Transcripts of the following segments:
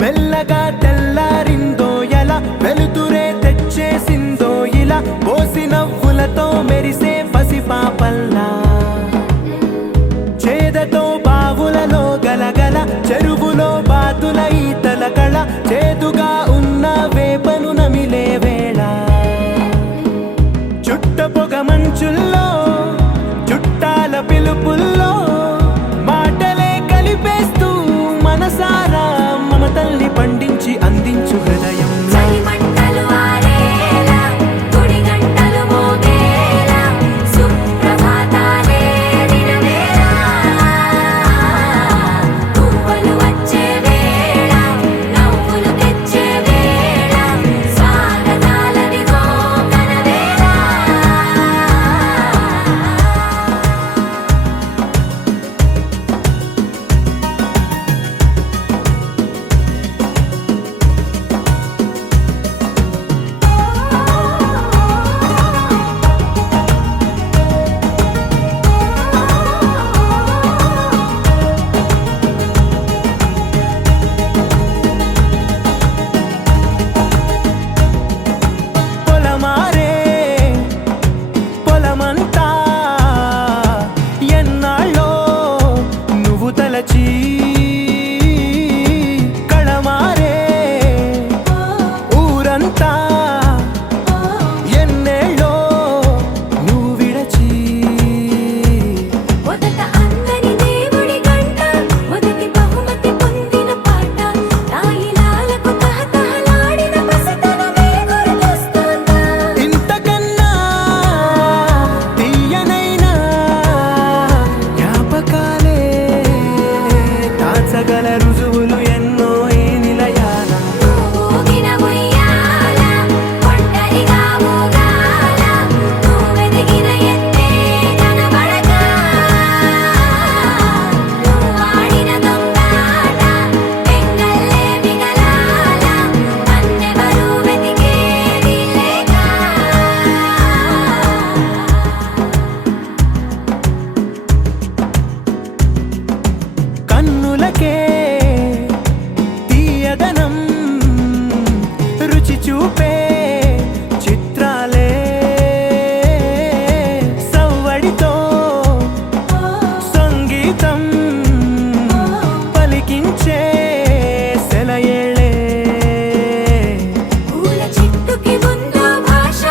మెల్లగా తెల్లారిందో ఎలా వెలుతురే తెచ్చేసిందో ఇలా పోసి నవ్వులతో మెరిసే పసిపాపల్లా చేదతో బావులలో గలగల చెరువులో బాతుల ఈతల కళ చేదుగా ఉన్న వేపను నమిలే వేళ చుట్ట పొగ మంచుల్లో చుట్టాల పిలుపుల్లో మాటలే కలిపేస్తూ మనసారా మమతల్ని పండించి అందించు హృదయం కళమారే ఊరంతా ఎన్నేళ్ళో నువ్వు విడచి మొదట అందని దేవుడి గంట మొదటి బహుమతి పొందిన పాట తాయిలాలకు తహతహలాడిన పసితనమే గుర్తొస్తుందా ఇంతకన్నా తీయనైనా జ్ఞాపకాలే దాచగల రుజువులు ఎన్నో ఈ నిలయాల ఊగిన ఉయ్యాల ఒంటరిగా ఊగాల నువ్వెదిగిన ఎత్తే కనబడక నువ్వాడిన దొంగాట పెంగల్లే మిగలాల నన్నెవరూ వెతికేది లేక కన్నులకే తీయదనం రుచి చూపే చిత్రాలే సవ్వడితో సంగీతం పలికించే సెలయేళ్ళే పూల చెట్టుకి ఉందో భాష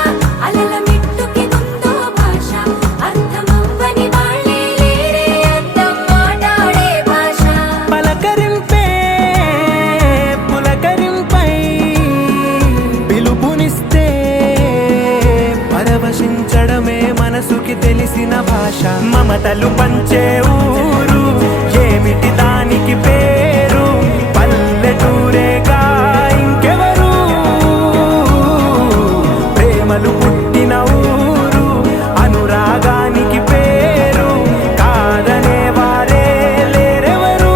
అలల మిట్టుకి ఉందో భాష అర్థమవ్వని వాళ్ళే లేరే అర్థం మాట్లాడే భాష పలకరింపే పులకరింపై పిలుపునిస్తే పరవశించడమే మనసుకి తెలిసిన భాష మమతలు పంచే ఊరు ఏమిటి దానికి పేరు పల్లెటూరేగా ఇంకెవరు ప్రేమలు పుట్టిన ఊరు అనురాగానికి పేరు కాదనే వారే లేరెవరు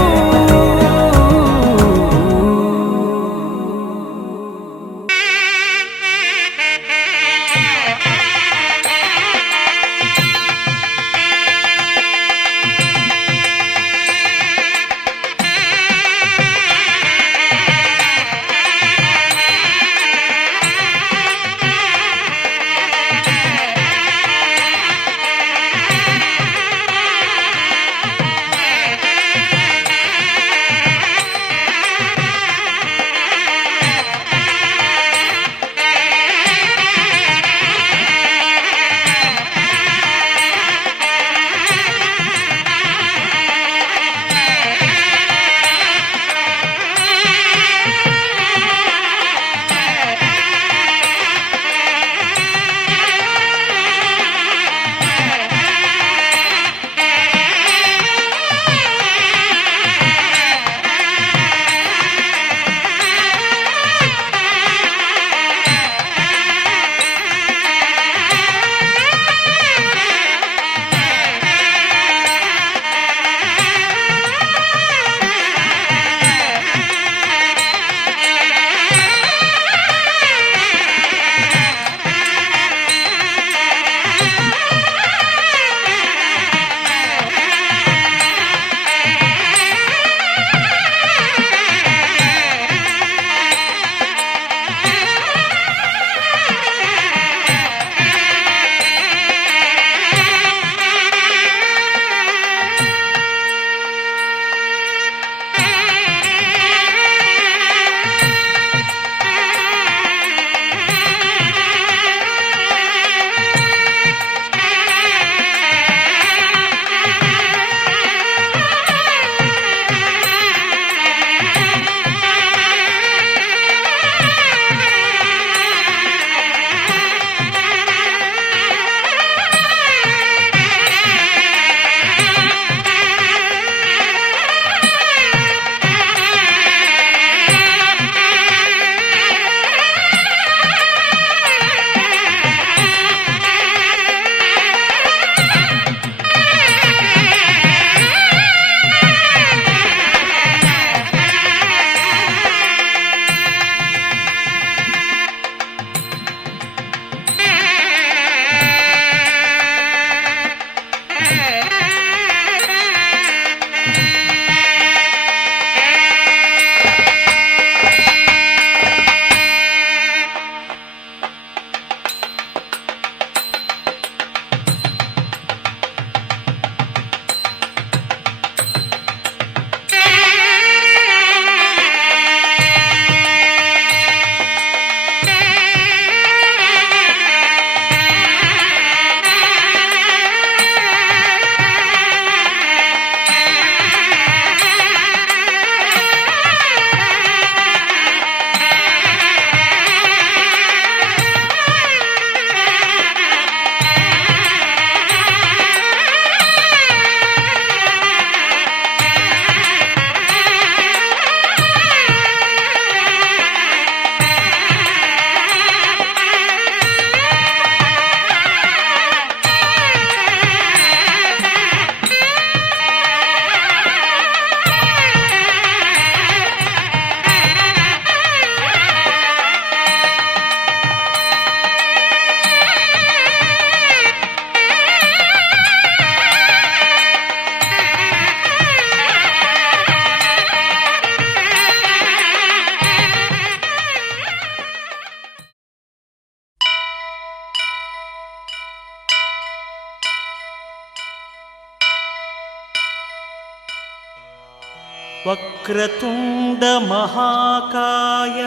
వక్రతుండ మహాకాయ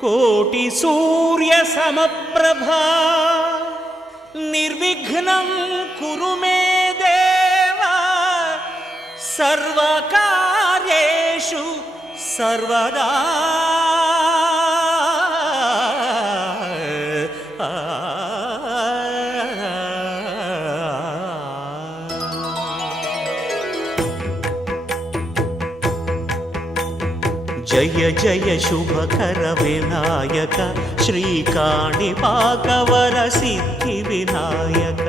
కోటి సూర్య సమప్రభా నిర్విఘ్నం కురు మే దేవా సర్వకార్యేషు సర్వదా. జయ జయ శుభకర వినాయక శ్రీకాణిపాకవర సిద్ధి వినాయక.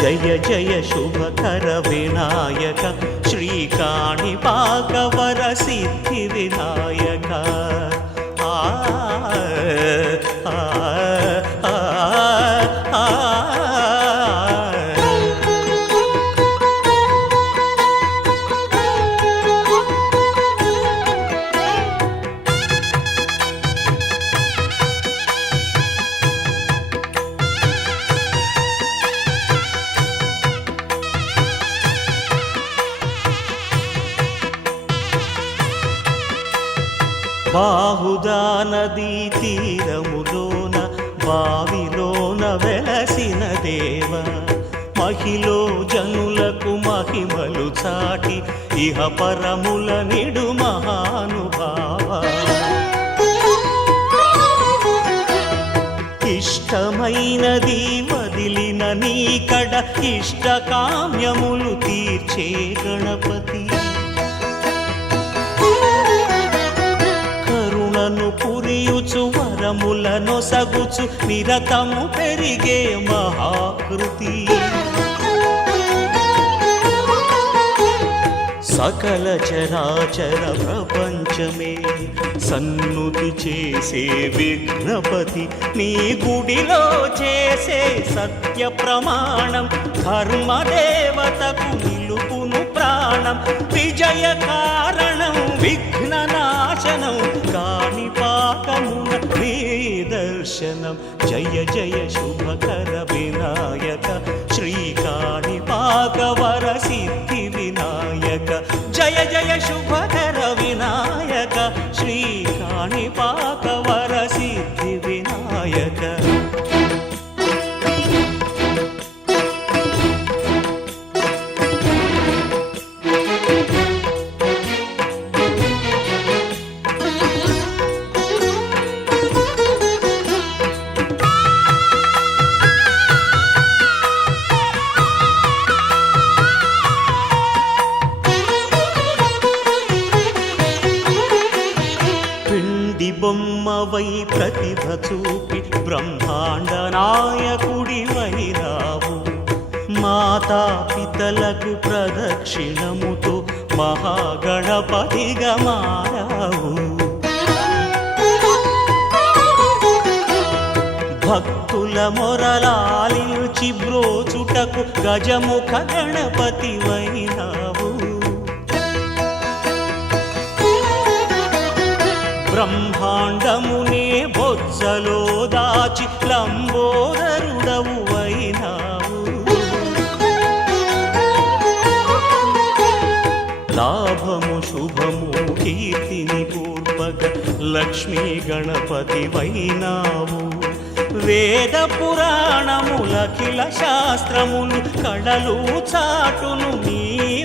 జయ జయ శుభకర వినాయక శ్రీకాణిపాకవర సిద్ధి వినాయక. ఆ ఆ ఆ ఆ బాహుదా నదీ తీరములోన బావిలోన వెలసిన దేవ మహిలో జనులకు మహిమలు చాటి ఇహ పరముల నిడు మహానుభావ. ఇష్టమైనది వదిలిన నీకడ ఇష్టకామ్యములు తీర్చే గణపతి. కరుణను పురియుచు వరములను సగుచు నిరతము పెరిగే మహాకృతి. సకల చరాచర ప్రపంచమే సన్నుతి చేసే విఘ్నపతి. నీ గుడిలో చేసే సత్య ప్రమాణం ధర్మదేవతకు నిలుపును ప్రాణం. విజయ కారణం విఘ్ననాశనం కాణిపాకమున నీ దర్శనం. జయ జయ శుభకర వినాయక శ్రీకాణిపాకవర సిద్ధి వినాయక. జయ జయ శుభకర వినాయక శ్రీకాణిపాకవర సిద్ధి వినాయక. బొమ్మవై ప్రతిభ చూపి బ్రహ్మాండ నాయకుడి వైరావు. మాతా పితలకు ప్రదక్షిణముతో మహాగణపతిగా మారావు. భక్తుల మొరలాలించి బ్రోచుటకు గజముఖ గణపతి వైరావు. బ్రహ్మాండమునే బొజ్జలో దాచి లంబోదరుడవు అయినావు. లాభము శుభము కీర్తిని పూర్వక లక్ష్మీ గణపతి వైనావు. వేద పురాణములఖిల శాస్త్రములు కళలు చాటును నీ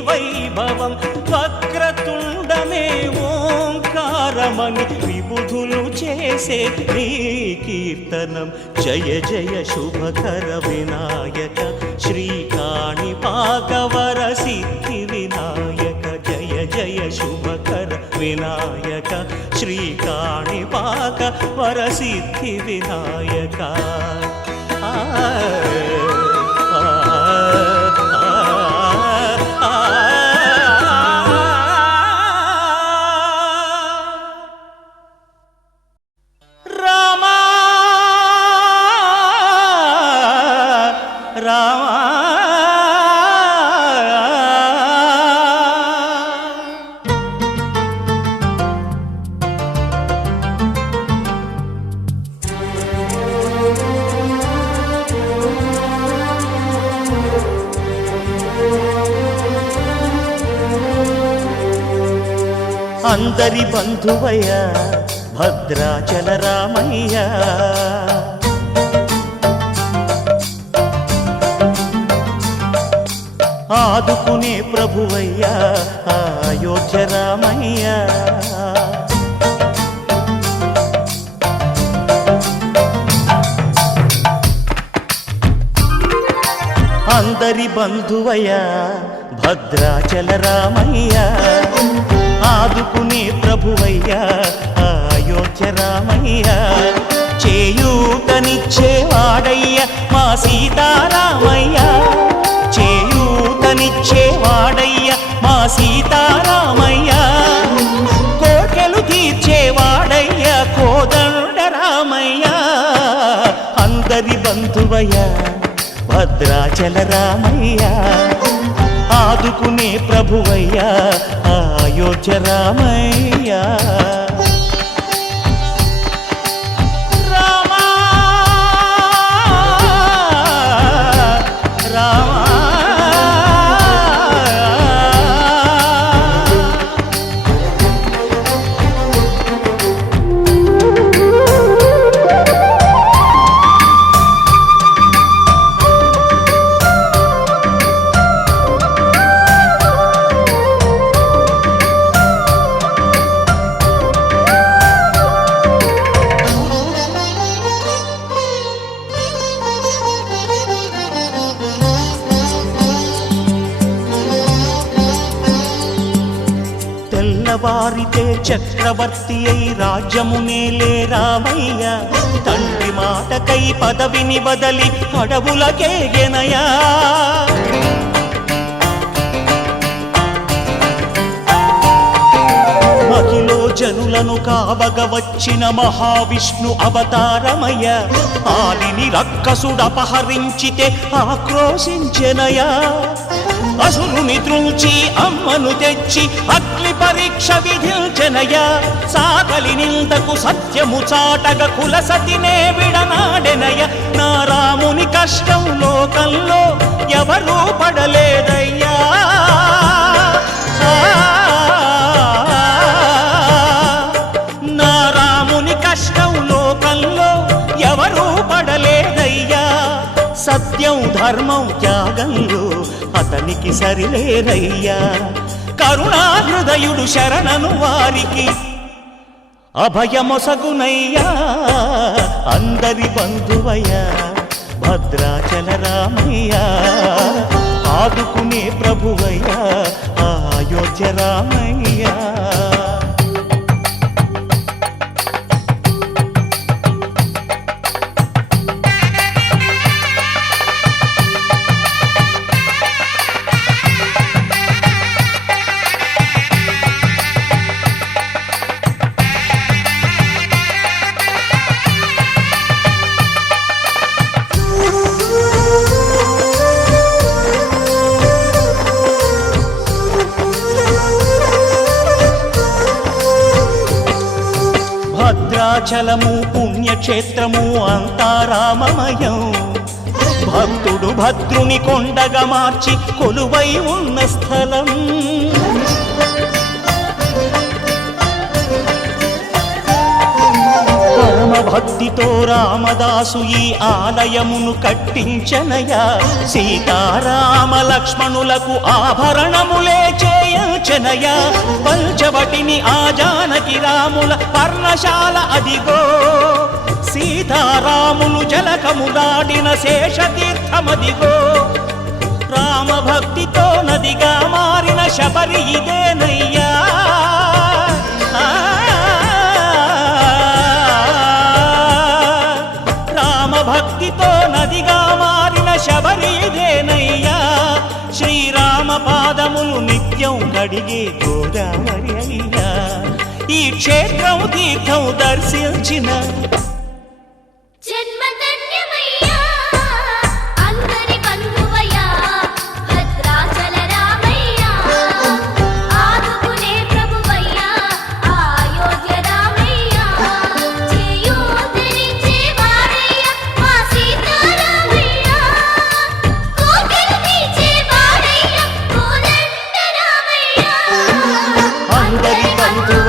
వైభవం. వక్రతుండమే ఓంకారమని విబుధులు చేసే నీ కీర్తనం. జయ జయ శుభకర వినాయక శ్రీకాణిపాకవర సిద్ధి వినాయక. జయ జయ శుభకర వినాయక శ్రీకాణిపాకవర సిద్ధి వినాయక. అందరి బంధువయ్య భద్రాచల రామయ్య ఆదుకునే ప్రభువయ్య అయోధ్య రామయ్య అందరి బంధువయ్య భద్రాచల రామయ్య ఆదుకునే ప్రభువయ్య అయోధ్య రామయ్య చేయూతనిచ్చేవాడయ్య మా సీతారామయ్య చేయూతనిచ్చేవాడయ్య మా సీతారామయ్య కోర్కెలు తీర్చేవాడయ్య కోదండ రామయ్య అందరి బంధువయ్య భద్రాచల రామయ్య ఆదుకునే ప్రభువయ్య అయోధ్య రామయ్య రామా రామా తెల్లవారితే చక్రవర్తి అయి రాజ్యమునేలే రామయ్య తండ్రి మాటకై పదవిని బదలి అడవులకేగెనయా మహిలో జనులను కావగ వచ్చిన మహావిష్ణు అవతారమయ్య ఆలిని రక్కసుడపహరించితే ఆక్రోశించెనయా అసురుని త్రుంచి అమ్మను తెచ్చి అగ్ని పరీక్ష విధించెనయా సాగలి నిందకు సత్యము చాటగ కులసతినే విడనాడెనయ నా రాముని కష్టం లోకంలో ఎవరూ పడలేదయ్యా నా రాముని కష్టం లోకంలో ఎవరూ పడలేదయ్యా సత్యం ధర్మం త్యాగంలో అతనికి సరిలేరయ్యా కరుణా హృదయుడు శరణను వారికి అభయమొసగునయ్యా అందరి బంధువయ్య భద్రాచల రామయ్య ఆదుకునే ప్రభువయ్య అయోధ్య రామయ్య భద్రాచలము పుణ్యక్షేత్రము అంతా రామమయం భక్తుడు భద్రుని కొండగా మార్చి కొలువై ఉన్న స్థలం పరమ భక్తితో రామదాసు ఈ ఆలయమును కట్టించనయా సీతారామ లక్ష్మణులకు ఆభరణములే చేయించనయా పంచవటిని ఆ జానకి రాముల పర్ణశాల అదిగో సీతారాములు జలకములాడిన శేషతీర్థమదిగో రామ భక్తితో నదిగా మారిన శబరి ఇదేనయ్యా భక్తితో నదిగా మారిన శబరి ఇదేనయ్యా శ్రీరామ పాదములు నిత్యం కడిగే గోదావరి అయ్యా ఈ క్షేత్రం తీర్థం దర్శించిన అందరి బంధువయ్య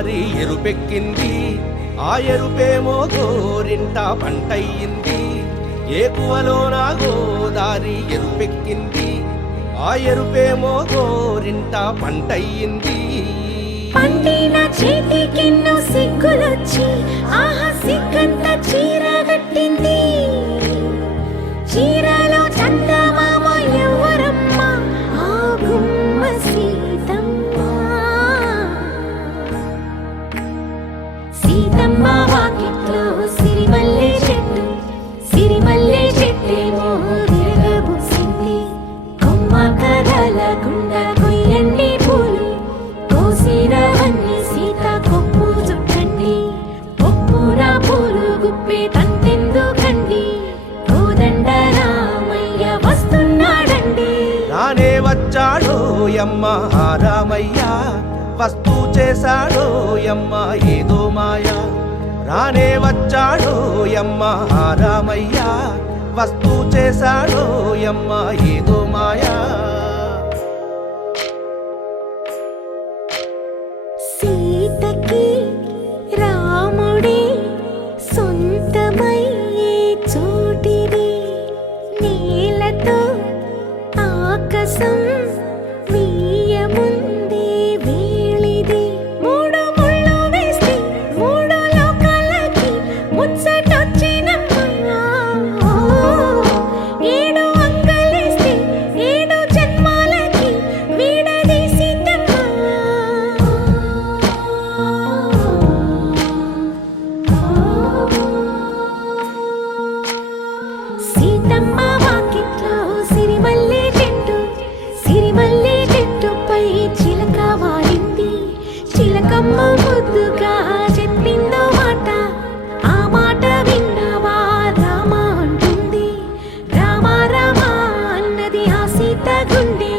దారి ఎరుపెక్కింది, ఆ ఎరుపేమో గోరింట పంటయ్యింది. ఏకువలోన గోదారి ఎరుపెక్కింది, ఆ ఎరుపేమో గోరింట పంటయ్యింది. పండిన చేతికెన్నో సిగ్గులొచ్చి ఆహా సిగ్గంత చీర కట్టింది. చీరలో చందమామ ఎవరమ్మ, ఆ గుమ్మ సీతమ్మ. సీతమ్మ వాకిట్లో సిరిమల్లె చెట్టు, సిరిమల్లె చెట్టేమో విరగబూసింది. కొమ్మ కదలకుండా కొయ్యండి పూలు, కోసిరవన్నీ సీత కొప్పు చుట్టండి. కొప్పున పూలు గుప్పే తంతెందుకండి, కోదండ రామయ్య వస్తున్నాడండి. రానే వచ్చాడో యమ్మ ఆ రామయ్య, వస్తూ చేశాడో యమ్మ ఏదో మాయా. రానే వచ్చాడో యమ్మ ఆ రామయ్య, వస్తూ చేశాడో యమ్మ ఏదో మాయా. సీతకి రాముడే సొంతమయ్యే చోటిది, నేలతో ఆకాశం వీయముందే వేళిది. మూడు ముళ్ళు వేస్తే మూడు లోకాలకి ముచ్చటొచ్చినమ్మా. ఏడు అంగలేస్తే ఏడు జన్మాలకి వీడదీసిద్దమ్మా. సీతమ్మ వాకిట్లో సిరిమల్లె చెట్టు, సిరిమల్లె చెట్టుపై చిలక వాలింది. చిలకమ్మ ముద్దుగా చెప్పిందో మాట, ఆ మాట విన్నవా రామ అంటుంది. రామ రామ అన్నది ఆ సీత గుండె,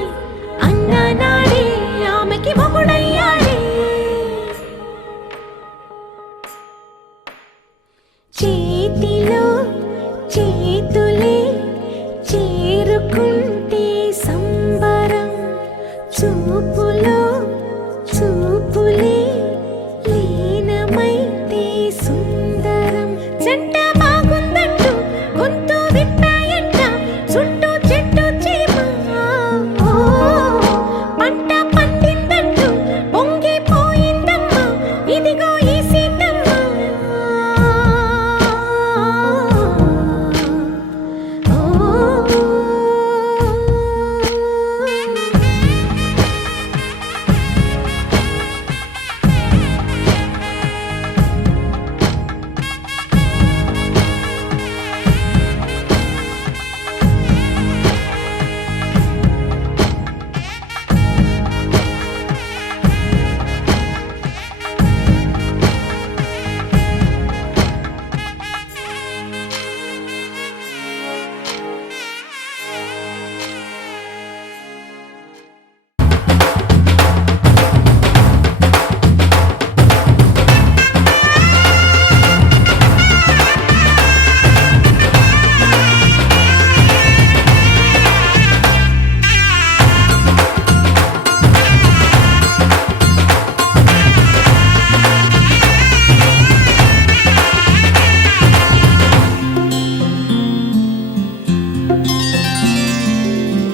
అన్న నాడే ఆమెకి మొగుడయ్యాడే. చేతిలో చేతులే చేరుకుంటే సంబరం, చూపులో చూపులే లీనమైతే సుందరం. జంట బాగుందంటూ గొంతు విప్పాయంట చుట్టూ చెట్టు చీమ. పంట పండిందంటూ పొంగిపోయిందమ్మా, ఇదిగో ఈ సీతమ్మ.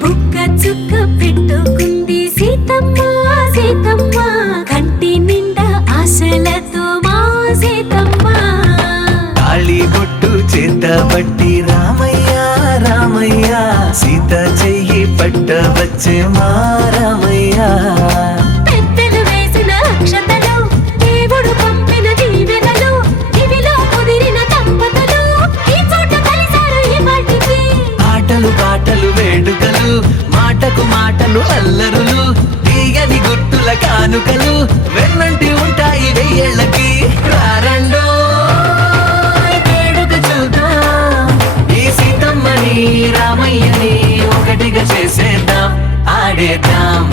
బుక్క చుక్క పెట్టుకుంది సీతమ్మ, సీతమ్మ కంటి నిండా ఆశలతో మా సీతమ్మ. తాళి బొట్టు చేత పట్టి రామయ్య రామయ్య, సీత చెయ్యి పట్ట వచ్చే మా రామయ్య. పెద్దలు వేసిన అక్షతలు, దేవుడు పంపిన దీవెనలు, ఇవిలో కుదిరిన దంపతులు ఈ చోట కలిసారు ఈ వాటికి. ఆటలు పాటలు వేడుకలు, మాటకు మాటలు అల్లరులు, తీయని గుర్తుల కానుకలు వెన్నంటి ఉంటాయి వెయ్యేళ్ళకి. రారండో వేడుక చూద్దాం, ఈ సీతమ్మని రామయ్యని ఒకటిగా చేసేద్దాం, ఆడేద్దాం.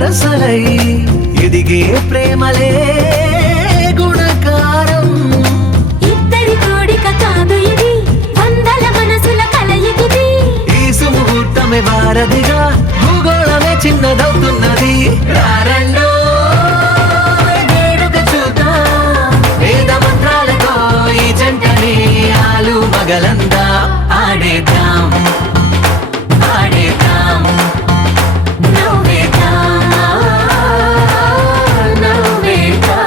వరసలై ఎదిగే ప్రేమలే గుణకారం. ఇద్దరి కోడిక కాదు ఇది, వందల మనసుల కలయికిది. ఈ సుముహూర్తమే వారధిగా, భూగోళమే చిన్నదవుతున్నది. రారండో వేడుక చూద్దాం, వేద మంత్రాలతో ఈ జంటని ఆలు మగలందా ఆడేద్దాం ఆడేద్దాం. నవ్వేద్దాం, నవ్వేద్దాం.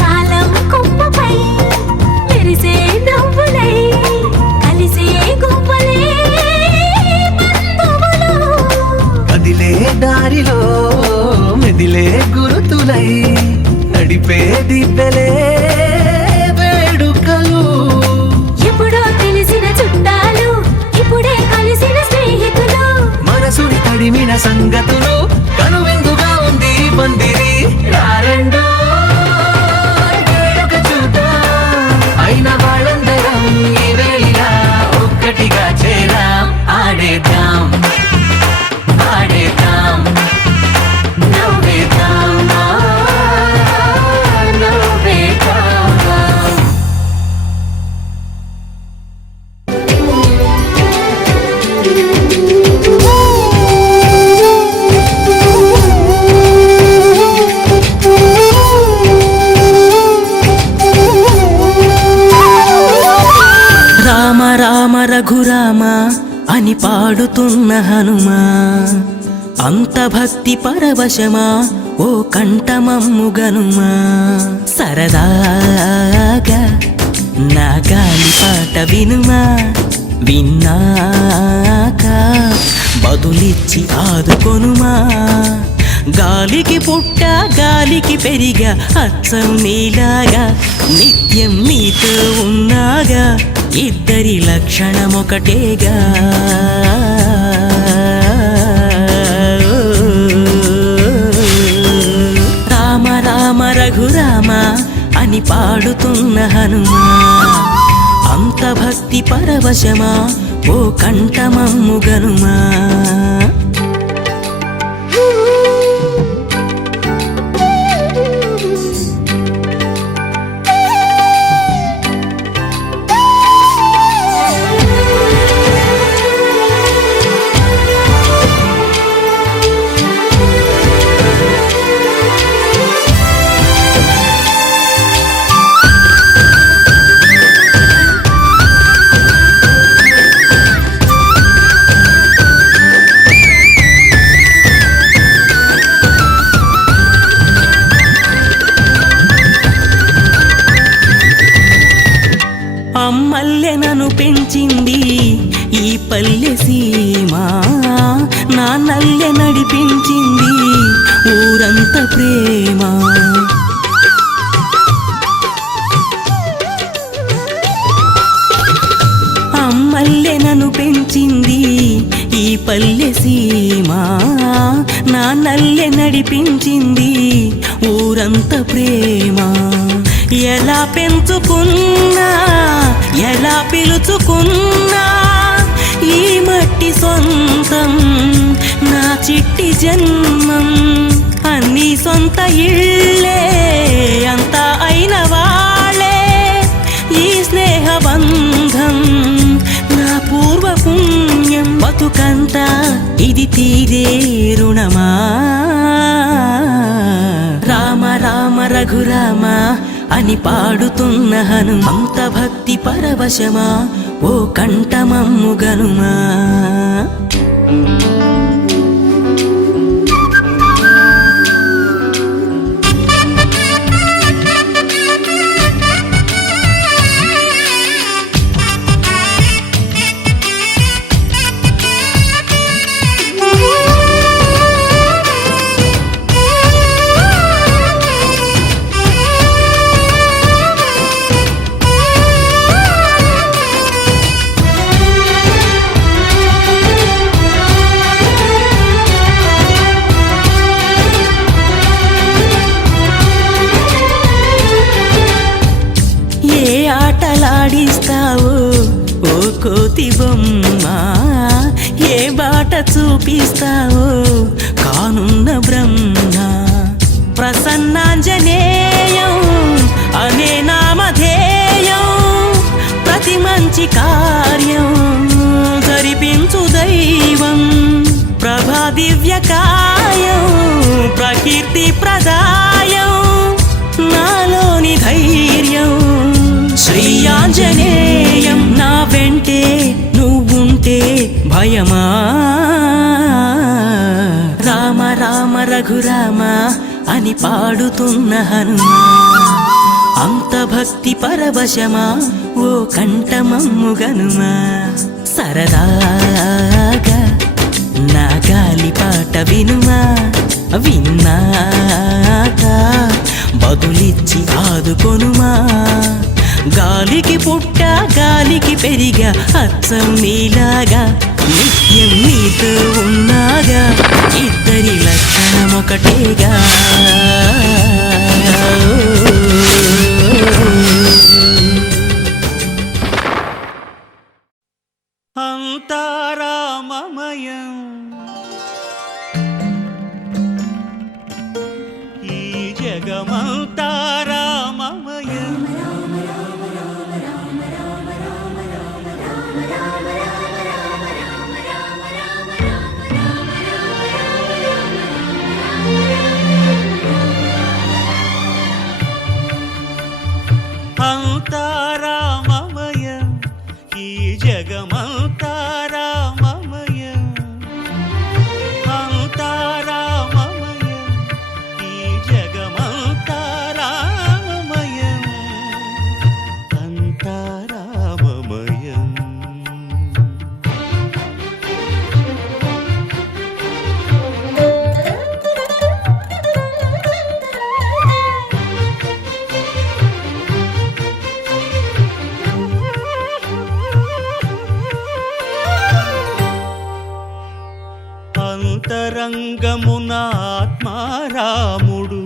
కాలం కొమ్మపై మెరిసే నవ్వులై కలిసే గువ్వలే బంధువులు. కదిలే దారిలో మెదిలే గురుతులై నడిపే దివ్యలే వేడుకలు. ఎప్పుడో తెలిసిన చుట్టాలు, ఇప్పుడే కలిసిన స్నేహితులు. మనసుని తడిమిన సంగతులు కనువిందుగా ఉంది ఈ పందిరి. రారండో వేడుక చూద్దాం, అయిన వాళ్ళందరం ఈ వేళ ఒక్కటిగా చేరాం. ఆడేద్దాం ఆడేద్దాం నవ్వేద్దాం, నవ్వేద్దాం. రామ రామ రఘురామ అని పాడుతున్న హనుమా, అంత భక్తి పరవశమా ఓ కంఠమమ్ము గనుమా. సరదాగా నా గాలి పాట వినుమా, విన్నాక బదులిచ్చి ఆదుకొనుమా. గాలికి పుట్ట గాలికి పెరిగా, అచ్చం నీలాగా నిత్యం నీతో ఉన్నాగా, ఇద్దరి లక్షణం ఒకటేగా. రామ రామ రఘురామ అని పాడుతున్న హనుమా, అంత భక్తి పరవశమా ఓ కంఠమమ్ము గనుమా. అమ్మల్లె నన్ను పెంచింది ఈ పల్లె సీమ, నాన్నల్లె నడిపించింది ఊరంత ప్రేమ. అమ్మల్లె నన్ను పెంచింది ఈ పల్లె సీమ, నాన్నల్లె నడిపించింది ఊరంత ప్రేమ. ఎలా పెంచుకున్నా ఎలా పిలుచుకున్నా ఈ మట్టి సొంతం నా చిట్టి జన్మం. అన్నీ సొంత ఇళ్ళే అంతా అయిన వాళ్ళే ఈ స్నేహబంధం నా పూర్వ పుణ్యం. బతుకంతా ఇది తీరే రుణమా. రామ రామ రఘురామ అని పాడుతున్న హనుమంత భక్తి పరవశమా ఓ కంఠమమ్ము గనుమా. మంచి కార్యం జరిపించు దైవం ప్రభా దివ్య కాయం ప్రకీర్తి ప్రదాయం నాలోని ధైర్యం శ్రీ ఆంజనేయం నా వెంటే నువ్వుంటే భయమా రామ రామ రఘురామ అని పాడుతున్న హనుమా అంత భక్తి పరవశమా ఓ కంఠమమ్ము గనుమా సరదాగా నా గాలి పాట వినుమా విన్నాక బదులిచ్చి ఆదుకొనుమా గాలికి పుట్ట గాలికి పెరిగా అచ్చం నీలాగా నిత్యం నీతో ఉన్నాగా ఇద్దరి లక్షణం ఒకటేగా అంతారామమయం ఈ జగమంతారామమయం అంతారామమయం ఈ జగమంతారామమయం అంతారామమయం ఈ జగమంతారామమయం అంతారామమయం అంతరంగమున ఆత్మారాముడు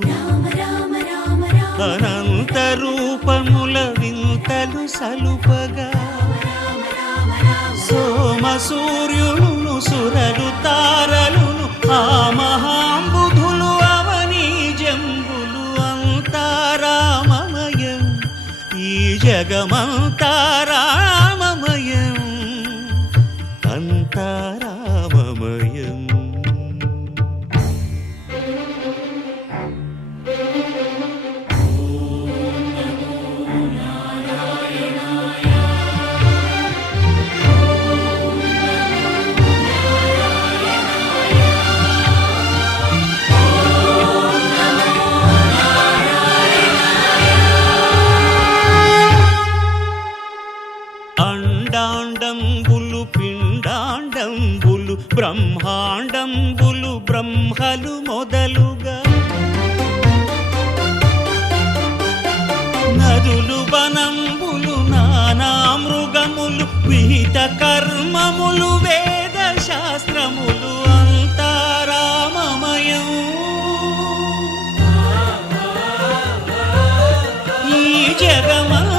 అనంత రూపముల వింతలు సలుపగా సోమ సూర్యులను సురలు తారలును ఆ మహాంబుధులు అవని జంబులు అంతారామమయం ఈ జగమంతారామమయం అంతారామమయం అండాండంబులు పిండాండంబులు బ్రహ్మాండంబులు బ్రహ్మలు మొదలుగా నదులు వనంబులు నానా మృగములు విహిత కర్మములు వేద శాస్త్రములు అంతారామమయం ఈ జగమంతారామమయం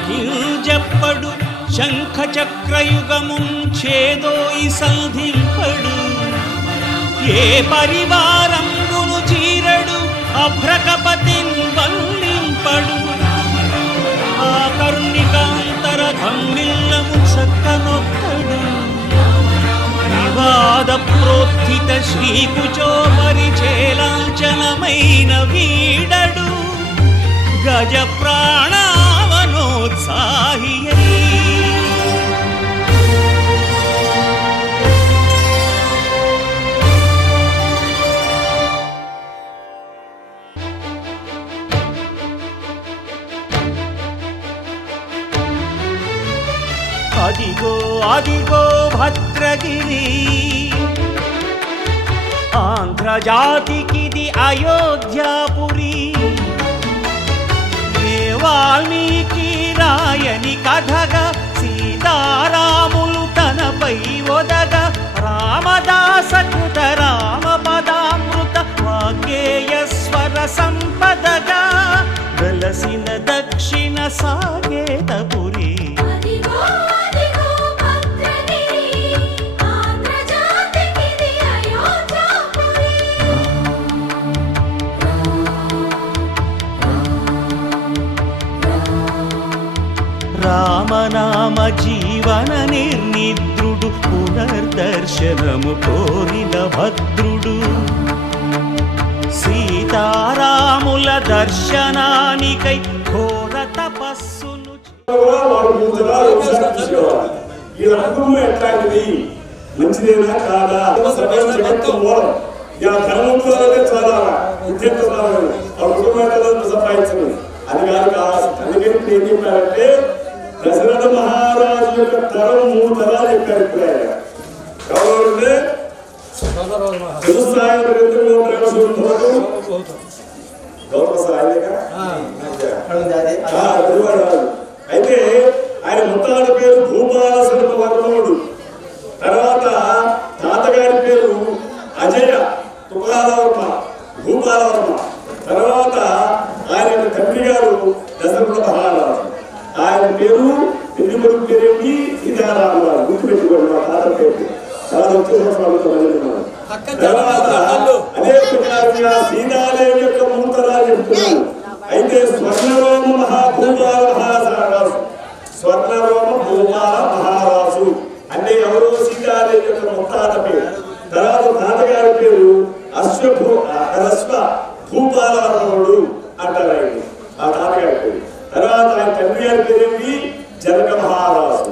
సిరికింజప్పడు శంఖ చక్రయుగముం చేదోయి సంధింపడు ఏ పరివారంబును చీరడు అభ్రకపతిన్ వల్లింపడు ఆ కరుణికాంతర ధమ్మిల్లము చక్కనొక్కడు వివాద ప్రోత్థిత శ్రీకుచో పరిచేలాంఛనమైన వీడడు గజ ప్రాణావనోత్సాహియై అదిగో అదిగో భద్రగిరి ఆంధ్రజాతికిది అయోధ్యాపురి ఏ వాల్మీకి రాయని కథగా సీతారాములు తనపై ఒదగా రామదాస కృత రామ పదామృత వాగ్గేయ స్వర సంపదగా వెలసిన దక్షిణ సాగేతపురి రామనామ జీవన నిర్నిద్రుడు పునర్దర్శనము కోరిన భద్రుడు సీతారాముల దర్శనానికై ఘోర తపస్సును ఈ రంగం ఎట్లాంటిది మంచిదేనా కాదా జగత్తుమూలం ఇలా ధర్మంతోనే చదవాలి విద్యతో చదవాలి ఆ కుటుంబం సంపాదించండి అది కాదు కావాల్సి అందుకని ఇప్పుడు ఏం చెప్పారంటే దశరథ మహారాజు యొక్క తరం 3 తరాలు చెప్పారు ఇప్పుడు ఎవరంటే చతుస్సాయం అయితే ఆయన మొత్తాల పేరు భూపాల వర్మనుడు తర్వాత తాతగారి పేరు అజయ తుకాలవర్మ భూపాలవర్మ తర్వాత ఆయన తండ్రి గారు దశరథ మహారాజు ఆయన పేరు పెళ్లి పేరేంటి సీతారామరాజు గుర్తుపెట్టుకోండి మా తాత పేరు చాలా వచ్చేసారు తర్వాత అదే ప్రకారంగా సీతాదేవి యొక్క మూతరాలు చెప్తున్నాను అయితే స్వర్ణరోమ మహాభూపాల మహారాజు స్వర్ణరోమ భూపాల మహారాజు అంటే ఎవరు సీతాదేవి యొక్క ముత్తాత పేరు తర్వాత తాతగారి పేరు అశ్వ భూపాలవర్మనుడు అంటారు ఆయన ఆ తాతగారి పేరు తర్వాత ఆయన తండ్రి గారి పేరేంటి జనక మహారాజు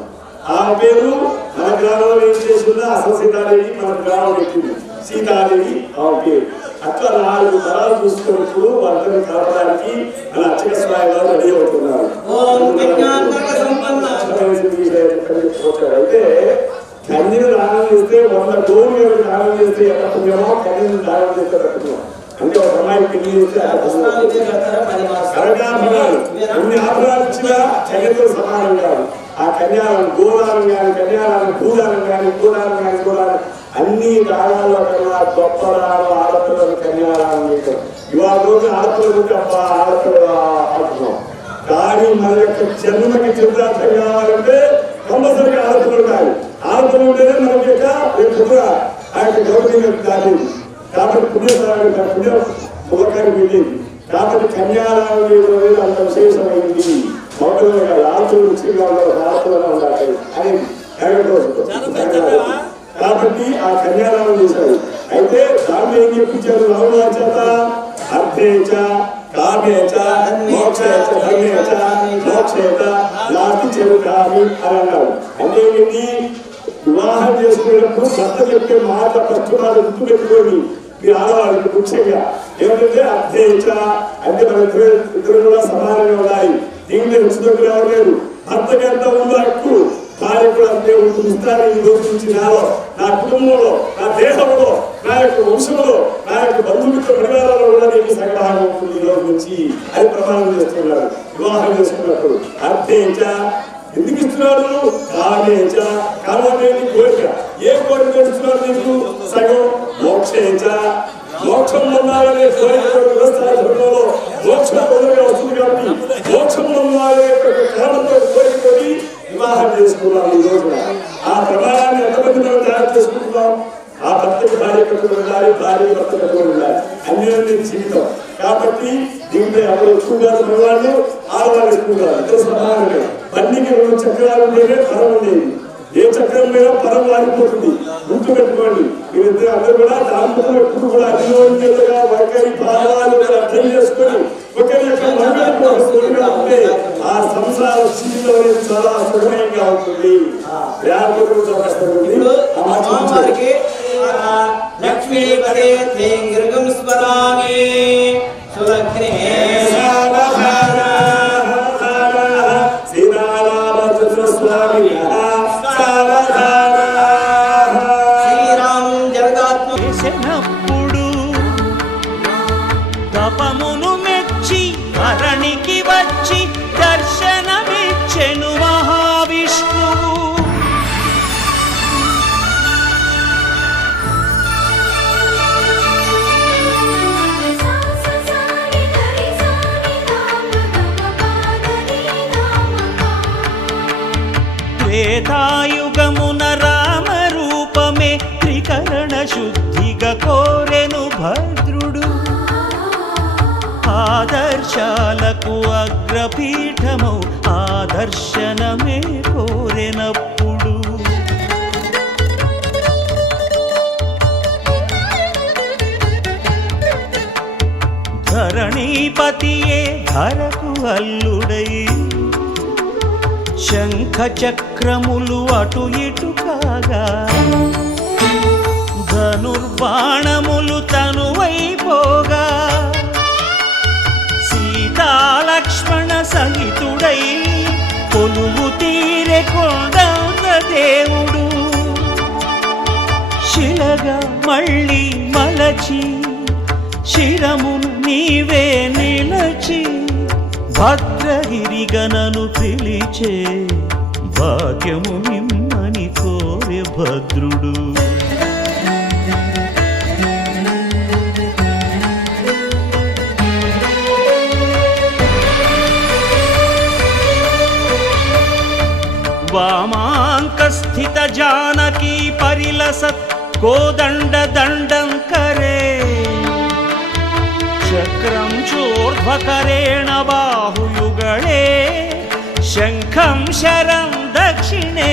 ఆ పేరు మన గ్రామంలో ఏం చేసిందా అసలు సీతాదేవి మన గ్రామం ఎక్కింది సీతాదేవి ఆ పేరు అట్లా 4 తరాలు చూసుకున్నప్పుడు వాళ్ళని కలపడానికి మన అర్చక స్వామి గారు రెడీ అవుతున్నారు అయితే కన్యను దానం చేస్తే 100 గోవులు దానం చేస్తే ఎంత పుణ్యమో కన్యను దానం చేస్తే పుణ్యం అంటే ఒక అమ్మాయి పెళ్లి చేస్తే అన్ని ఆభరణాలు ఇచ్చినా కన్యతో సమానం కాదు ఆ కన్యాలను గోదానం కానీ కన్యాలను భూదానం కానీ గోదానం కానీ గోదానం అన్ని దానాల్లో కన్నా గొప్ప దానం ఆడపిల్లలు కన్యాదానం చేశారు ఇవాళ రోజు ఆడపిల్లలు తప్ప ఆడపిల్లలు ఆడుతున్నాం కానీ మన యొక్క జన్మకి చిత్రార్థం కావాలంటే కంపల్సరిగా ఆడపిల్లలు కాదు ఆడపిల్లలు ఉంటేనే మనకి యొక్క ఆ యొక్క గౌరవం దాటింది కాబట్టి పుణ్య ముఖకారి వెళ్ళింది కాబట్టి కన్యాదానం అనేది అంత విశేషమైంది మొదలు ఆడపిల్లలు ఆడపిల్లలు ఉండాలి అని కాబట్టి ఆ కన్యాదానం చేశారు అయితే దాంట్లో ఏం చెప్పించారు రాముల చేత అర్థేచ కామేచ మోక్షేచ ధర్మేచ మోక్షేత నాస్తి చెరుకామి అని అన్నారు అంటే ఏంటి వివాహం చేసుకునేటప్పుడు భర్త చెప్పే మాట ప్రస్తుతాలు గుర్తు పెట్టుకొని మీ ఆడవాళ్ళకి ముఖ్యంగా ఏమిటంటే అర్థేచ అంటే మన ఇద్దరు కూడా సమానంగా ఉండాలి దీంట్లో రుచిదొరికి రావలేదు భర్తకి ఎంత ఉందో హక్కు భార్య కూడా అంతే ఉంటుంది ఇస్తాను ఈ రోజు నుంచి నాలో నా కుటుంబంలో నా దేశంలో నా యొక్క వంశంలో నా యొక్క బంధుమిత్ర పరివారాల్లో కూడా నీకు సగభాగం ఉంటుంది ఈ రోజు నుంచి అని ప్రమాణం చేస్తున్నారు వివాహం చేసుకున్నప్పుడు అర్థేచ ఎందుకు ఇస్తున్నాడు కామేచ కామేది కోరిక ఏ కోరిక ఇస్తున్నాడు నీకు సగం మోక్షేచ మోక్షం పొందాలనే కోరికలో మోక్షం పొందగా వస్తుంది కాబట్టి మోక్షం పొందాలనే కారణంతో కోరికతోటి వివాహం చేసుకున్నాం ఈ రోజున ఆ ప్రమాణాన్ని ఎంతమంది మనం తయారు చేసుకుంటున్నాం ఆ భర్తకి భార్య కట్టుకుని ఉండాలి భార్య భర్త కట్టుకుని ఉండాలి అన్ని జీవితం కాబట్టి దీంట్లో ఎవరు ఎక్కువగా ఉన్నవాళ్ళు ఆడవాళ్ళు ఎక్కువగా ఇద్దరు సమానమే బండికి 2 చక్రాలు ఉండేవే పరం ఉండేవి ఏ చక్రం మీద పరం వాడిపోతుంది గుర్తు పెట్టుకోండి మీరిద్దరు అందరూ కూడా దాంపత్యం ఎప్పుడు కూడా అభినోన్యతగా ఒకరి భావాలు అర్థం చేసుకొని ఒకరి యొక్క ఉంటే ఆ సంసార స్థితిలో చాలా సుఖమయంగా ఉంటుంది లక్ష్మీపదే గిరిగం స్మరామి సులగ్నే చేసినప్పుడు తపమును మెచ్చి ధరణికి వచ్చి దర్శనమిచ్చెను మహావిష్ణువు త్రేతాయుగమున రామ రూపమే త్రికరణ శుద్ధిగా కోరెను భద్రుడు ఆదర్శాలకు అగ్రపీఠమౌ ఆదర్శనమే కోరెనప్పుడు ధరణీపతియే ధరకు అల్లుడై శంఖ చక్రములు అటు ఇటు కాగా ధనుర్బాణములు తనువైపోగా సీతాలక్ష్మణ సహితుడై కొలువు తీరె కొండంత దేవుడు శిలగా మళ్ళీ మలచి శిరమును నీవే నిలచి భద్రగిరిగనను పిలిచే భాగ్యము నిమ్మని కోరె భద్రుడు వామాంకస్థిత జానకీ పరిలసత్ కోదండ దండం కరే చక్రం చోర్ధ్వకరేణ బాహుయుగళే శంఖం శరం దక్షిణే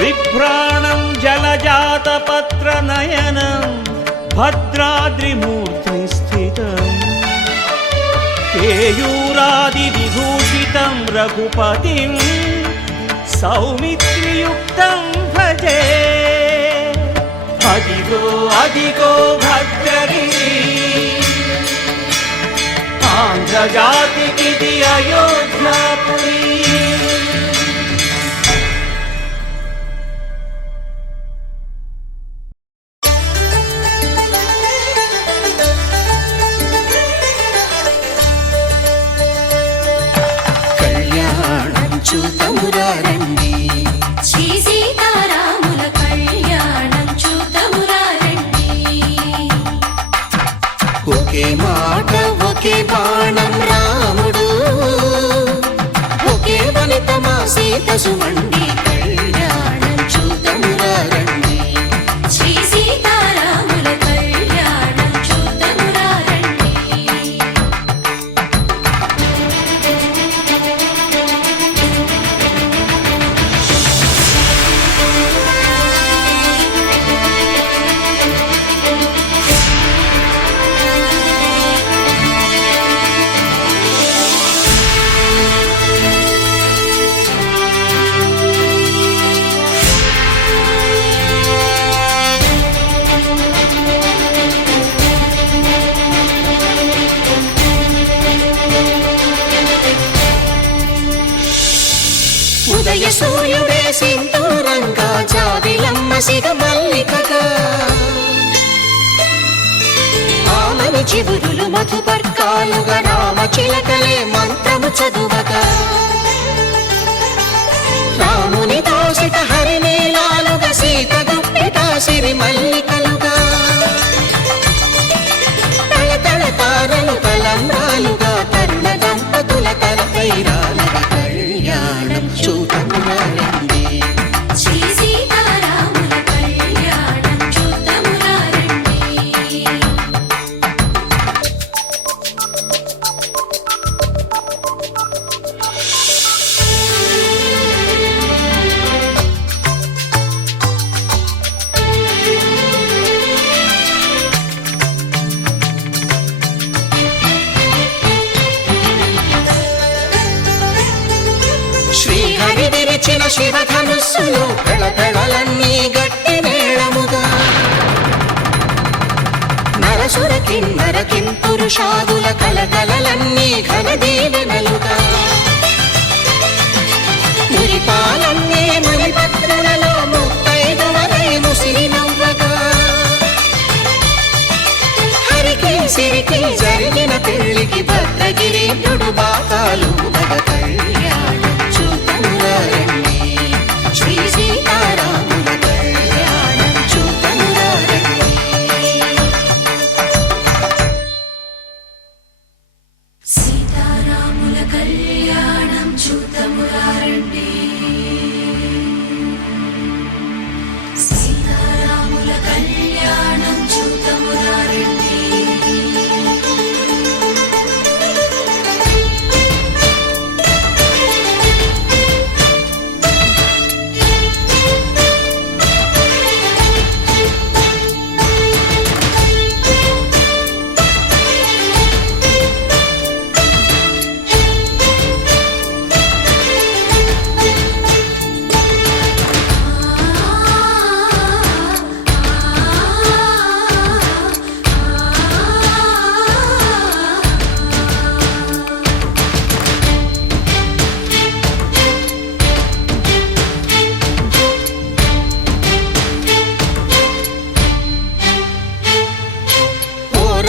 బిభ్రాణం జలజాతపత్రనయనం భద్రాద్రిమూర్తి స్థితం కేయూరాదివిభూషితం రఘుపతిం సౌమిత్రియుక్తం భజే అదిగో అదిగో భద్రగిరి ఆంధ్రజాతికిది అయోధ్యాపురి కళ్యాణం చూతమురారండి శ్రీ సీతారాముల కళ్యాణం చూతమురారండి ఒకే మాట ఒకే బాణం రాముడు ఒకే వనిత మా సీత సుమండి కళ్యాణం చూతమురారండి శ్రీ సీతారాముల కళ్యాణం చూతమురారండి ఉదయ సూర్యుడే సింధూరంగా జాబిలమ్మ సిగ మల్లికగా ఆమని చివురులు మధుపర్కాలుగా రామ చిలకలే మంత్రము చదువగా రాముని దోసిట హరినీలాలుగా సీత గుప్పిట సిరి మల్లికలుగా తల తల తారలు తలంబ్రాలుగా తరుణ దంపతుల తలపై రాలగా కళ్యాణం చూతమురారండి శ్రీ సీతారాముల కళ్యాణం చూతమురారండి శ్రీహరి విరిచిన శివధనుస్సులు పెళపెళలన్నీ గట్టి మేళముగా నరసుర కిన్నర కింపురుషాదుల కలకలలన్నీ ఘన దీవెనలుగా మురిపాలన్నీ మణిపత్రులలో ముత్తైదువలై ముసిరి నవ్వగా హరికి సిరికి జరిగిన పెళ్లికి భద్రగిరీంద్రుడు బాకాలు మగ కళ్యాణం చూతమురారండి శ్రీ సీతారాముల కళ్యాణం చూతమురారండి సీతారాముల కళ్యాణం చూతమురారండి సీతారాముల కళ్యాణం చూతమురారండి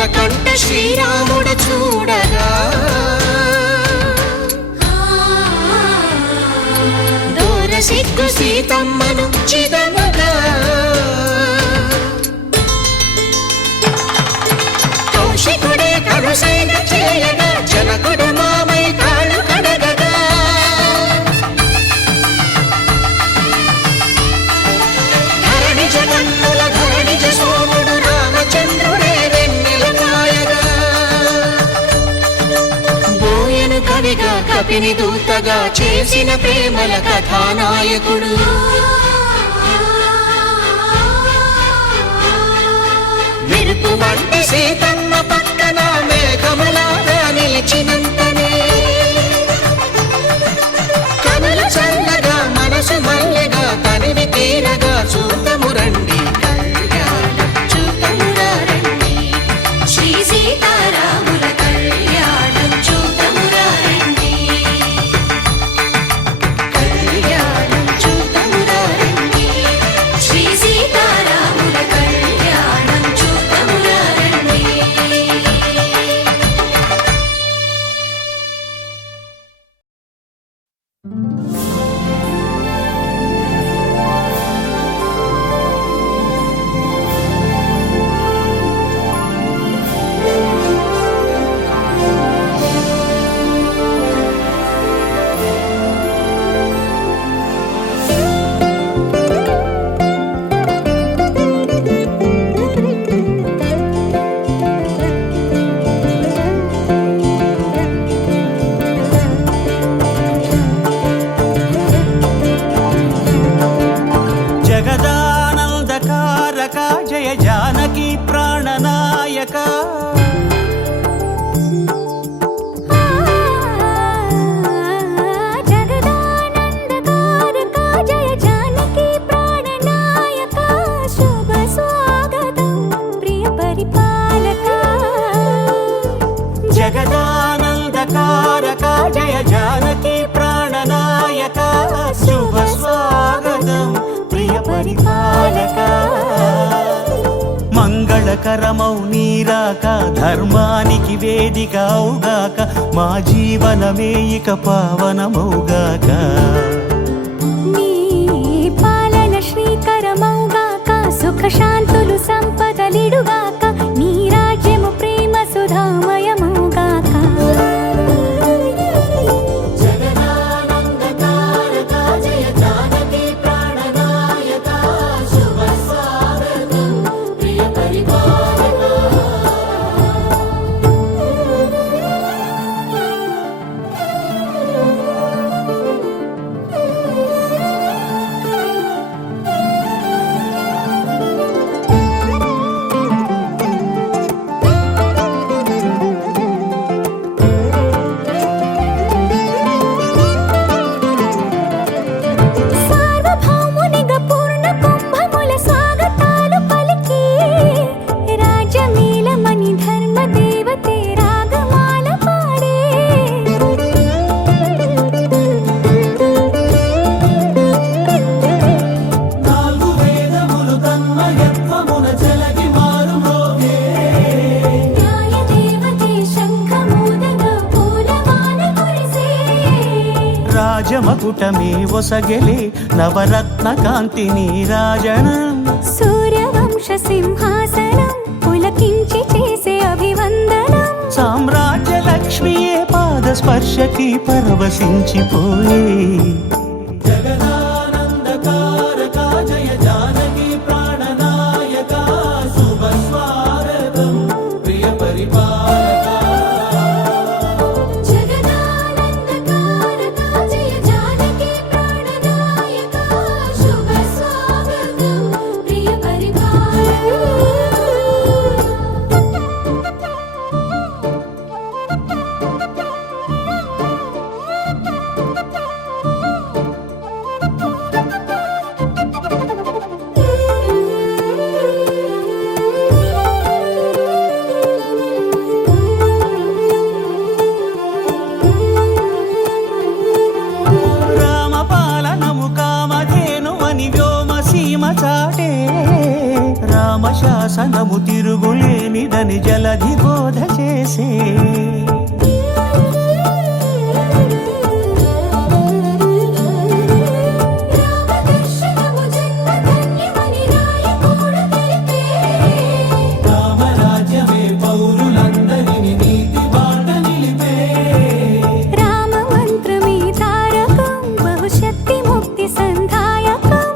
ఎర్రకంట శ్రీరాముడు చూడగా దూర సిగ్గు సీతమ్మను చిదమగా కౌశికుడే కరుసైన చేయగా జనకుడు మామై కాళ్ళు కడగగా ధరణి జగన్నుల ధరణిజ సోముడు రామచంద్రుడే వెన్నెల కాయగా బోయను కవిగా కపిని దూతగా చేసిన ప్రేమల కథానాయకుడు మెరుపు వంటి సీతమ్మ పక్కన మేఘములాగా నిలిచినంతనే కనులు చల్లగా మనసు మల్లెగా తనివి తీరగా చూతము రండి కళ్యాణం చూతమురా రండి శ్రీ సీతారాముల కళ్యాణం చూతమురా రండి కళ్యాణం చూతమురా రండి శ్రీ సీతారాముల కళ్యాణం చూతమురా రండి జగదానందకారక జయ జానకి ప్రాణనాయక జగదానందకారక జయ జానకి ప్రాణనాయక శుభ స్వాగతం ప్రియ పరిపాలక జగదానందకారక జయ జానకి ప్రాణనాయక శుభ స్వాగతం ప్రియ పరిపాలక మంగళకరమౌ నీరాక ధర్మానికి వేదిక అవుగాక మా జీవనమే ఇక పావనమౌగాక నీ పాలన శ్రీకరమౌగాక సుఖ శాంతులు సంపదలిడుగాక నీ రాజ్యము ప్రేమ సుధామయమౌగాక జగదానందకారక జయ జానకి ప్రాణనాయక శుభ స్వాగతం ప్రియ పరిపాలక సార్వభౌమునిగా పూర్ణ కుంభముల స్వాగతాలు పలికి రాజమేళమణి ధర్మ దేవతే రాగమాల పాడే నాలుగు వేదములు తన్మయత్వమున జలగి మారుమోగే న్యాయ దేవతే శంఖమూదగా పూలమాల కురిసే రాజమకుటమే ఒసగెలే నవరత్న కాంతి నీరాజనం సూర్యవంశ సింహాసనం పులకించి చేసే అభివందనం సామ్రాజ్య లక్ష్మియే పాద స్పర్శకి పరవశించిపోయే జగదానందకారక జయ జానకి ప్రాణనాయక శుభ స్వాగతం ప్రియ పరిపాలక జగదానందకారక జయ జానకి ప్రాణనాయక శుభ స్వాగతం ప్రియ పరిపాలక శాసనము తిరుగులేనిదని జలధి బోధ చేసే రామదర్శనము జన్మధన్యమని రాయకూడ తెలిపే రామరాజ్యమే పౌరులందరిని నీతి బాట నిలిపే రామ మంత్రమే తారకం బహుశక్తి ముక్తి సంధాయకం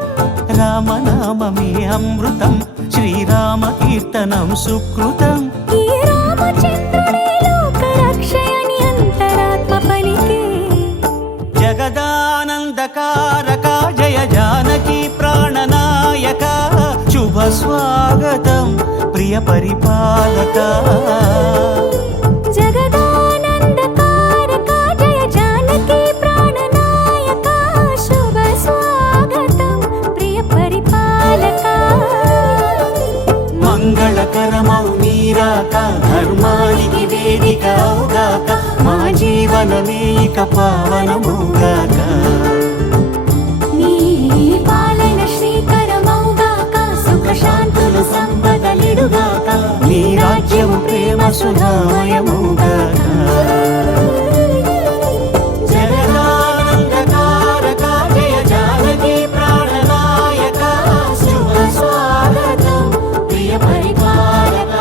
రామనామమే అమృతం శ్రీరామ కీర్తనం సుకృతం ఈ రామచంద్రుడే లోక రక్షయని అంతరాత్మ పలికే జగదానందకారక జయ జానకి ప్రాణనాయక శుభ స్వాగతం ప్రియ పరిపాలక జగదానందకారక జయ జానకి ప్రాణనాయక శుభ స్వాగతం ప్రియ పరిపాలక మంగళకరమౌ నీరాక ధర్మానికి వేదిక అవుగాక మా జీవనమే ఇక పావనమౌగాక నీ పాలన శ్రీకరమౌగాక సుఖ శాంతులు సంపదలిడుగాక నీ రాజ్యము ప్రేమ సుధామయమౌగాక జగదానందకారక జయ జానకి ప్రాణనాయక శుభ స్వాగతం ప్రియ పరిపాలక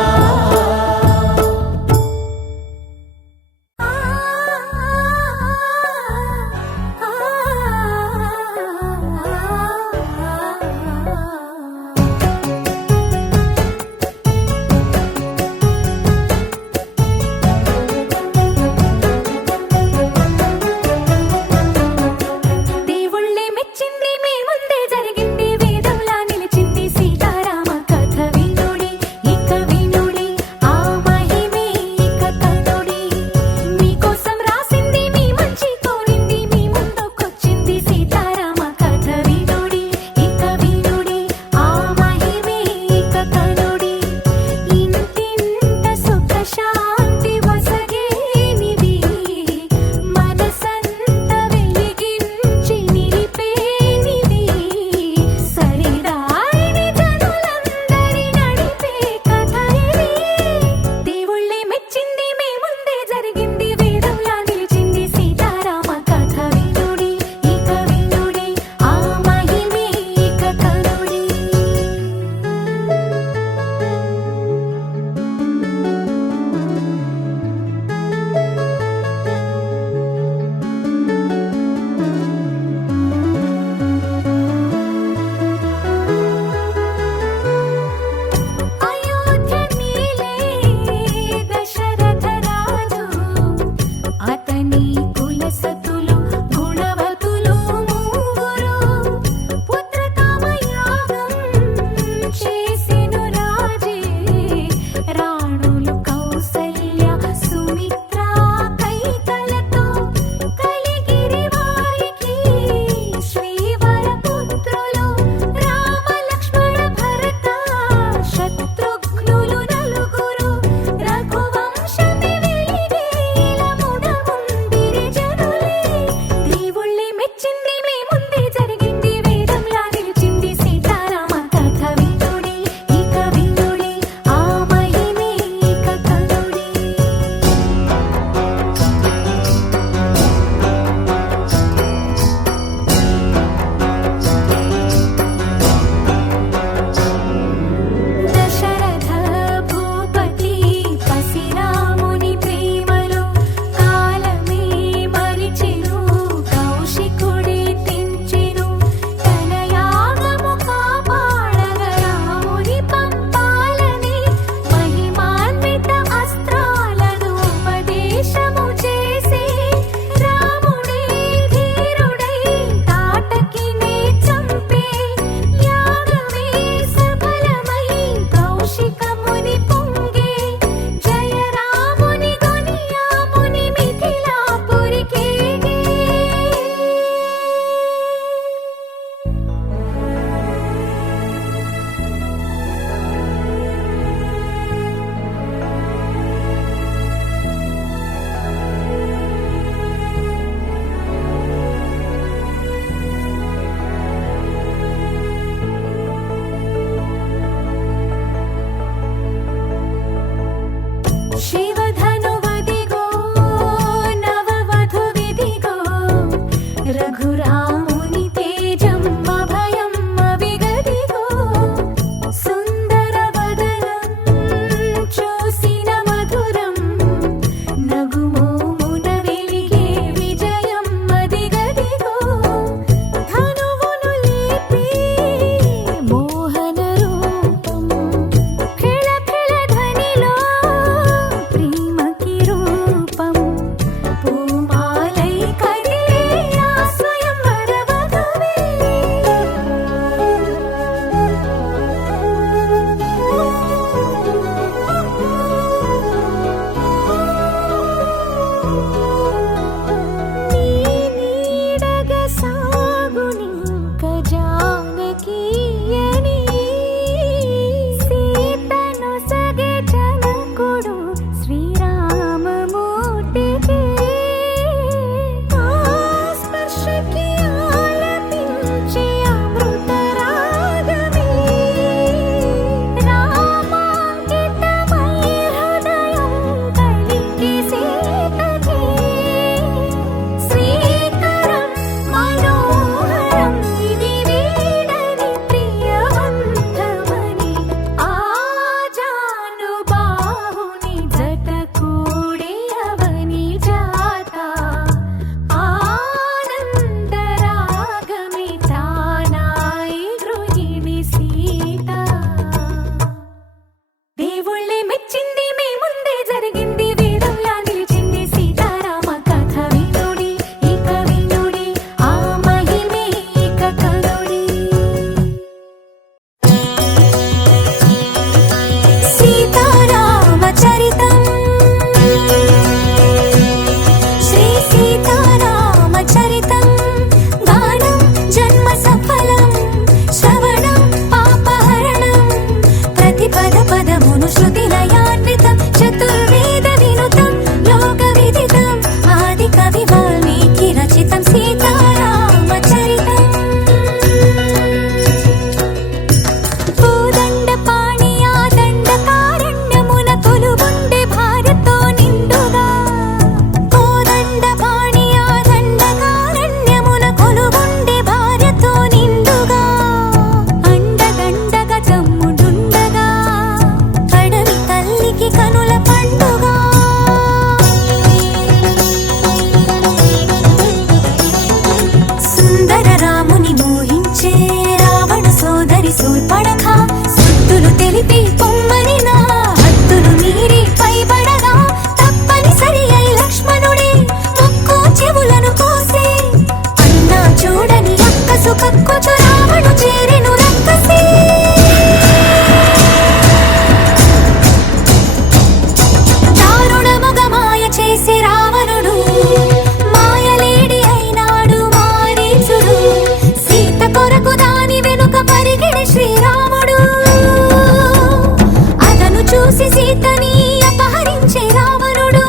సీతని అపహరించే రావణుడు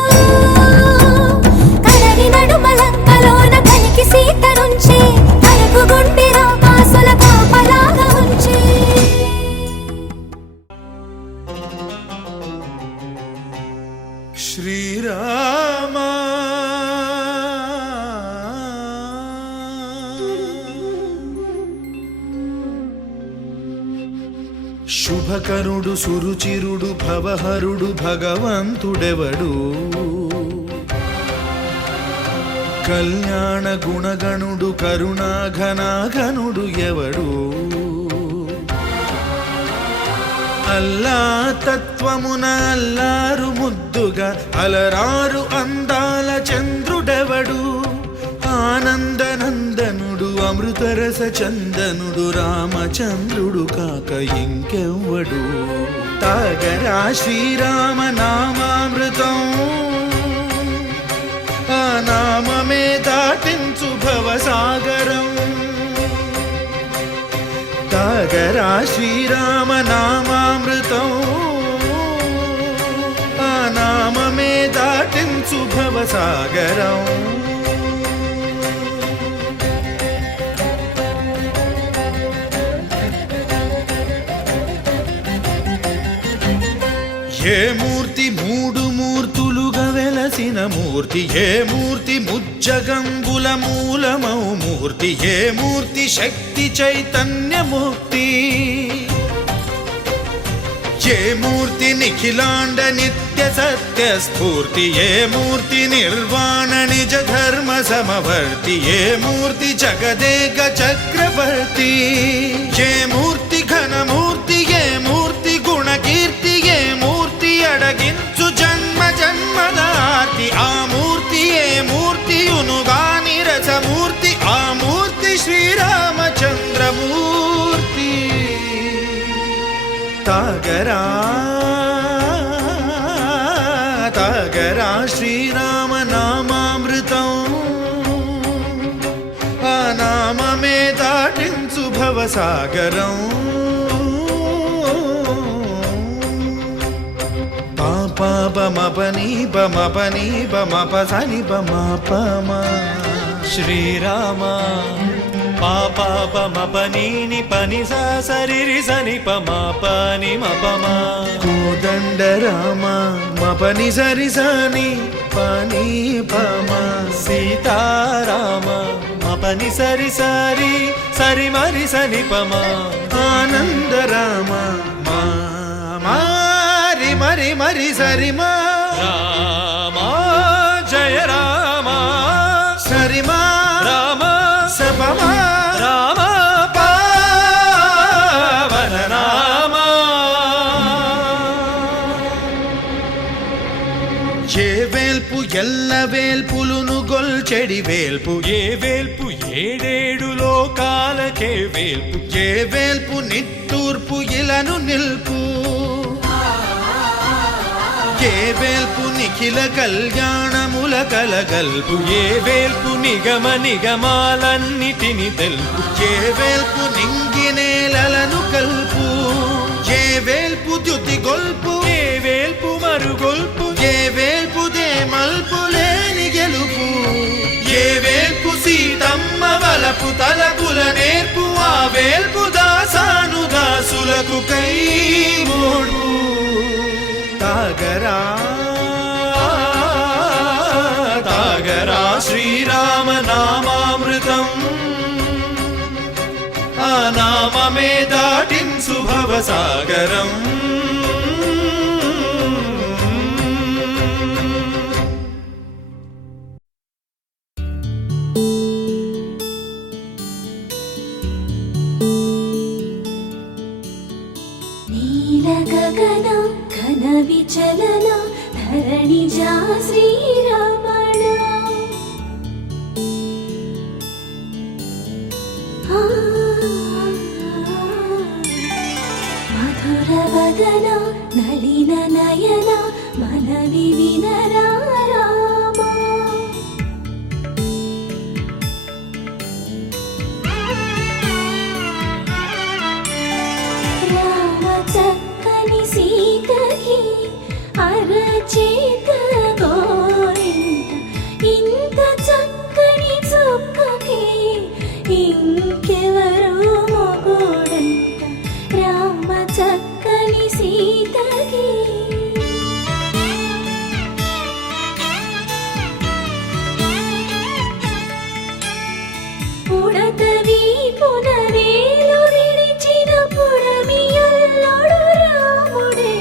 కడలి నడుమలంకలోన కలికి సీత నుంచే తనకు గుండె రాకాసుల కాపలాగా ఉంచే శ్రీరామ శుభకరుడు సురుచిరుడు భవహరుడు భగవంతుడెవడు కళ్యాణ గుణగణుడు కరుణాఘనాఘనుడు ఎవడు అల్లా తత్వమున అల్లారు ముద్దుగా అలరారు అందాల చంద్రుడెవడు ఆనందనందనుడు అమృతరస చందనుడు రామచంద్రుడు కాక ఇంకెవ్వడు తాగరా శ్రీరామ నామామృతం ఆ నామమే దాటించు భవసాగరం తాగరా శ్రీరామ నామామృతం ఆ నామమే దాటించు భవసాగరం ఏ మూర్తి మూడు మూర్తులుగా వెలసిన మూర్తి ఏ మూర్తి ముజ్జగంబుల మూలమౌ మూర్తి ఏ మూర్తి శక్తి చైతన్యముక్తి ఏ మూర్తి నిఖిలాండ నిత్య సత్య స్ఫూర్తి ఏ మూర్తి నిర్వాణ నిజ ధర్మ సమవర్తి ఏ మూర్తి జగదేక చక్రవర్తి ఏ మూర్తి ఘనమూర్తి ఏ మూర్తి గుణకీర్తి ఏ మూర్తి అడగించు జన్మ జన్మదార్తి ఆ మూర్తి ఏ మూర్తి ఉనుగాని రసమూర్తి ఆ మూర్తి శ్రీరామచంద్రమూర్తి తాగరా తాగరా శ్రీరామ నామామృతం ఆ నామమే దాటించు భవసాగరం పాపమపని బమపని బమపసని బమపమ శ్రీరామ పాపమపనీని పని సరి సని పని మపమా కోదండ రామ మపని సరి సని పని పమ సీతారామ మపని సరి సరి సరి మరి సని పమా ఆనంద రామ మారి మరి మరి సరి మా రామ జయ రామ సరిమా రామ సపమా రామ పావన రామ ఏ వేల్పు ఎల్ల వేల్పులును గొల్చెడి వేల్పు ఏ వేల్పు ఏడేడు లోకాలకే వేల్పు ఏ వేల్పు నిట్టూర్పు ఇలను నిల్పు ఏ వేల్పు నిఖిల కళ్యాణముల కలగల్పు ఏ వేల్పు నిగమ నిగమాలన్నిటిని తెలుపు ఏ వేల్పు నింగినేలను కల్పు ఏ వేల్పు ద్యుతి గొల్పు ఏ వేల్పు మరుగొల్పు ఏ వేల్పు దే మల్పు లేని గెలుపు ఏ వేల్పు సీతమ్మ వలపు తలపుల నేర్పు ఆ వేల్పు దాసాను దాసులకు కై మోడు తాగరా తాగరా శ్రీరామ నామామృతం ఆ నామమే దాటించు భవసాగరం నీల గగన ఘన విచలన ధరణిజా శ్రీరమణ మధుర వదన నళిన నయన మనవి వినరా రామ రామ చక్కని సీతకి సీతకి పుడతవి పునవేలు విడిచిన పుడమియల్లోడు రాముడే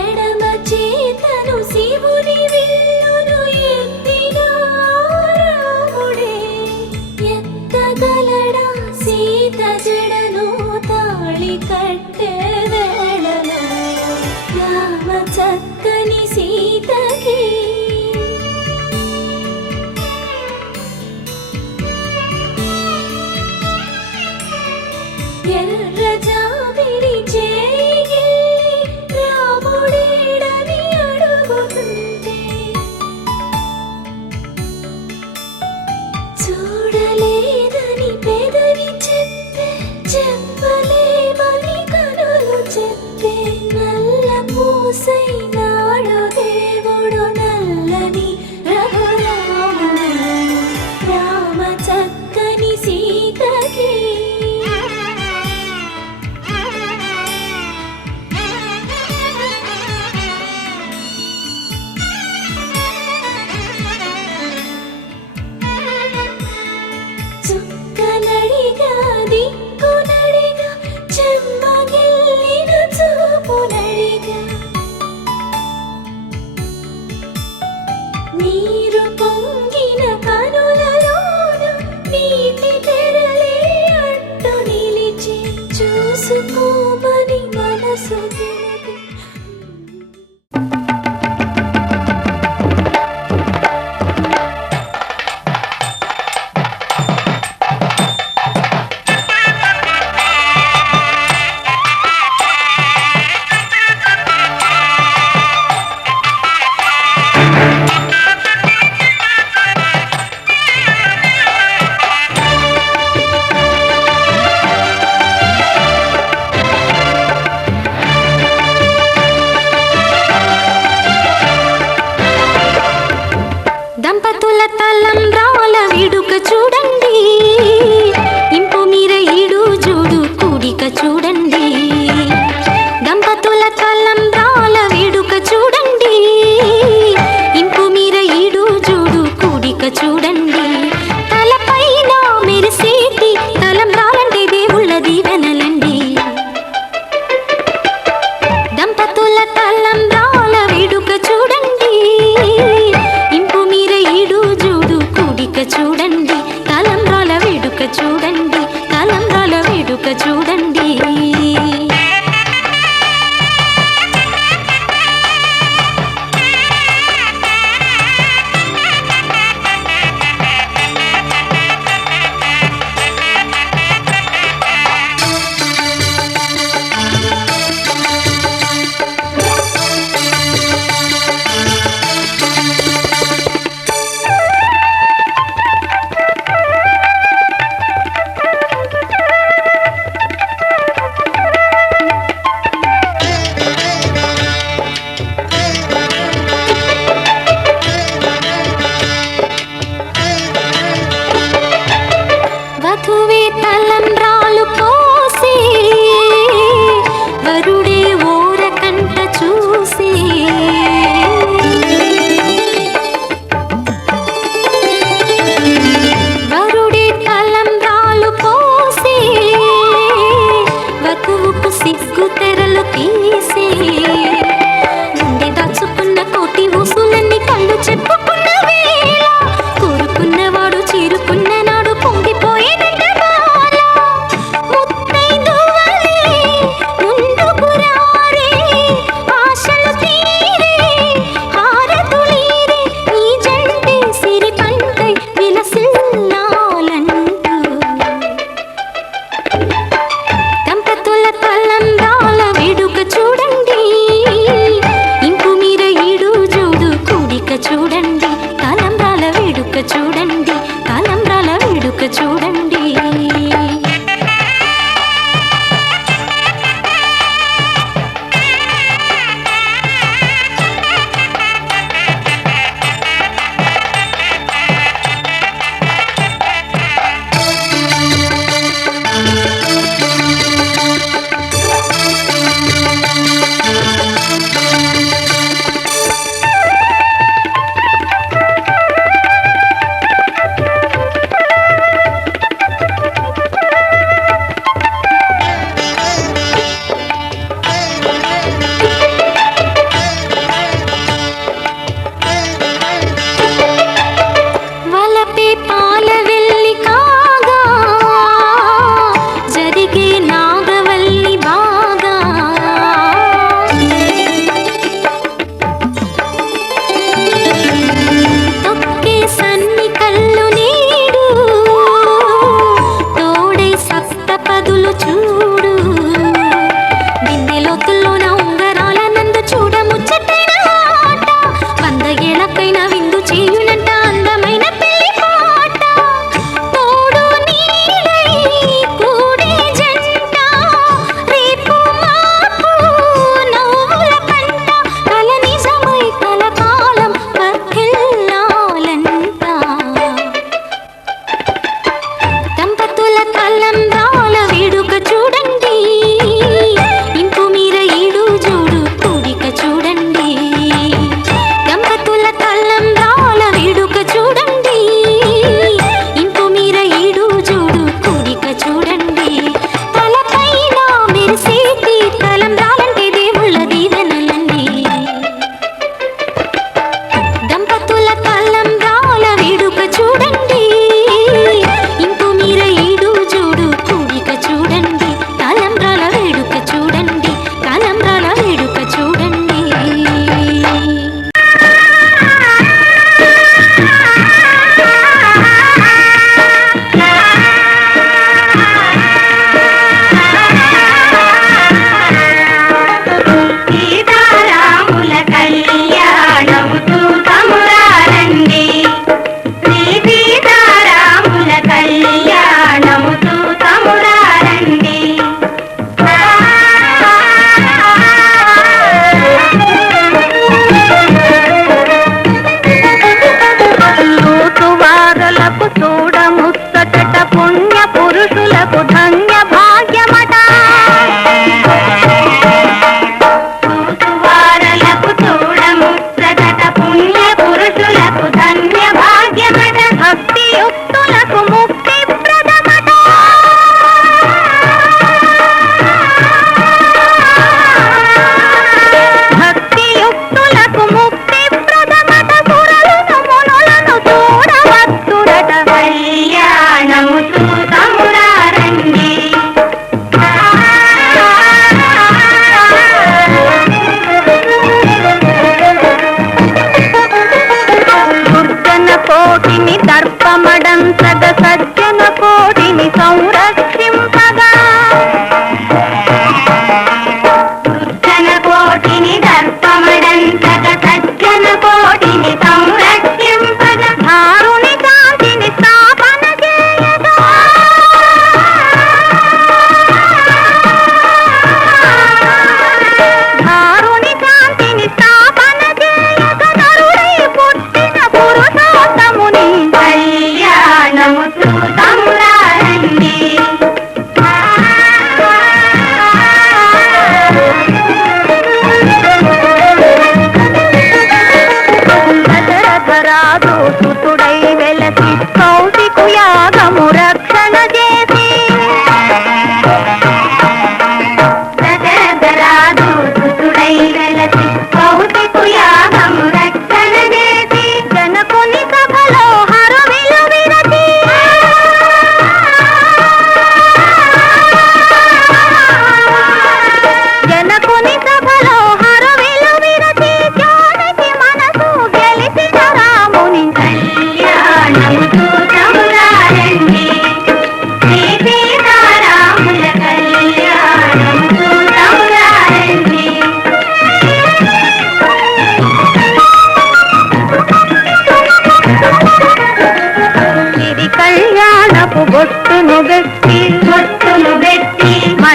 ఎడమ చేతను శివుని విల్లును ఎత్తిన రాముడే ఎత్తగలడా సీత జడను తాళి కట్టే వేళలో రామ చక్కని సీతకి ఎర్ర జాబిలి చేయి రాముడేడని అడుగుతుంటే చూడలేదని పెదవి చెప్పే చెప్పలేమని కనులు చెప్పే నల్ల పూసైనాడు దేవుడు నల్లని రఘురాముడు రామ చక్కని సీతకి చుక్కనడిగా దిక్కునడిగా చెమ్మగిల్లిన చూపునడిగా నీరు పొంగిన కనులలోన నీటి తెరలే అడ్డు నిలిచి చూసుకోమని మనసు తెలిపి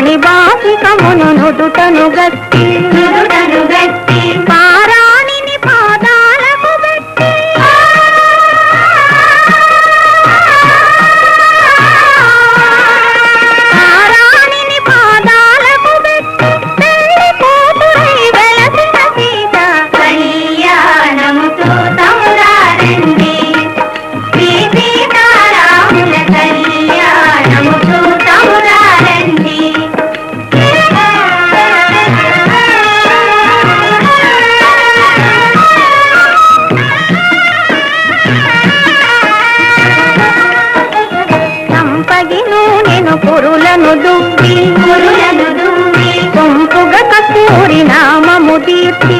మణిబాసికమును నుదుటను గట్టి పారాణిని పాదాలకు పెట్టి పారాణిని పాదాలకు పెట్టి పెళ్లి కూతురై వెలసిన సీత కళ్యాణము చూతమురారండి శ్రీ సీతారాముల కళ్యాణము చూతమురారండి. సంపగి నూనెను పురులను దువ్వి సొంపుగా కస్తూరి నామము దీప్తి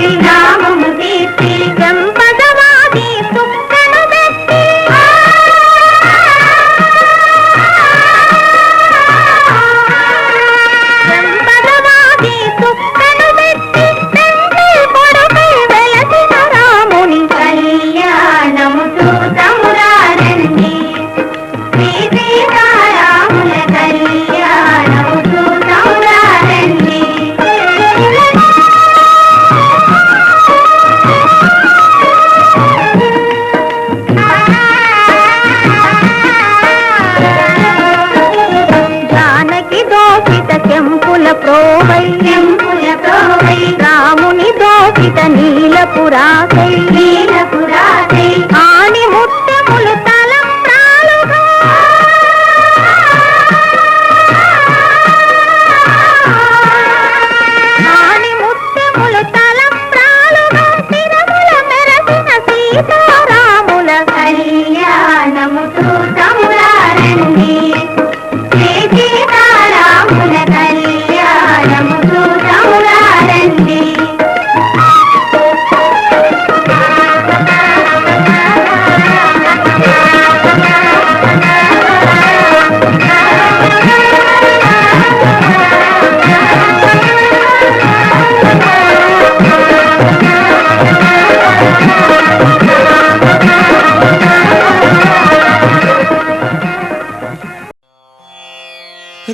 సంపదవాది సుక్కను పెట్టి సంపదవాది సుక్కను పెట్టి తండ్రి కొడుకై వెలసిన రాముని కళ్యాణము చూతమురారండి శ్రీ సీతారాముల కళ్యాణము చూతమురారండి. జానకి దోషిత చెంపుల ప్రోవై రాముని దోషిత నీలపురాకై ఆని ముత్యములు తలంబ్రాలుగా ఆని ముత్యములు తలంబ్రాలుగా తిరుమల మెరసిన సీతారాముల కళ్యాణము చూతమురారండి శ్రీ సీతారాముల కళ్యాణము చూతమురారండి.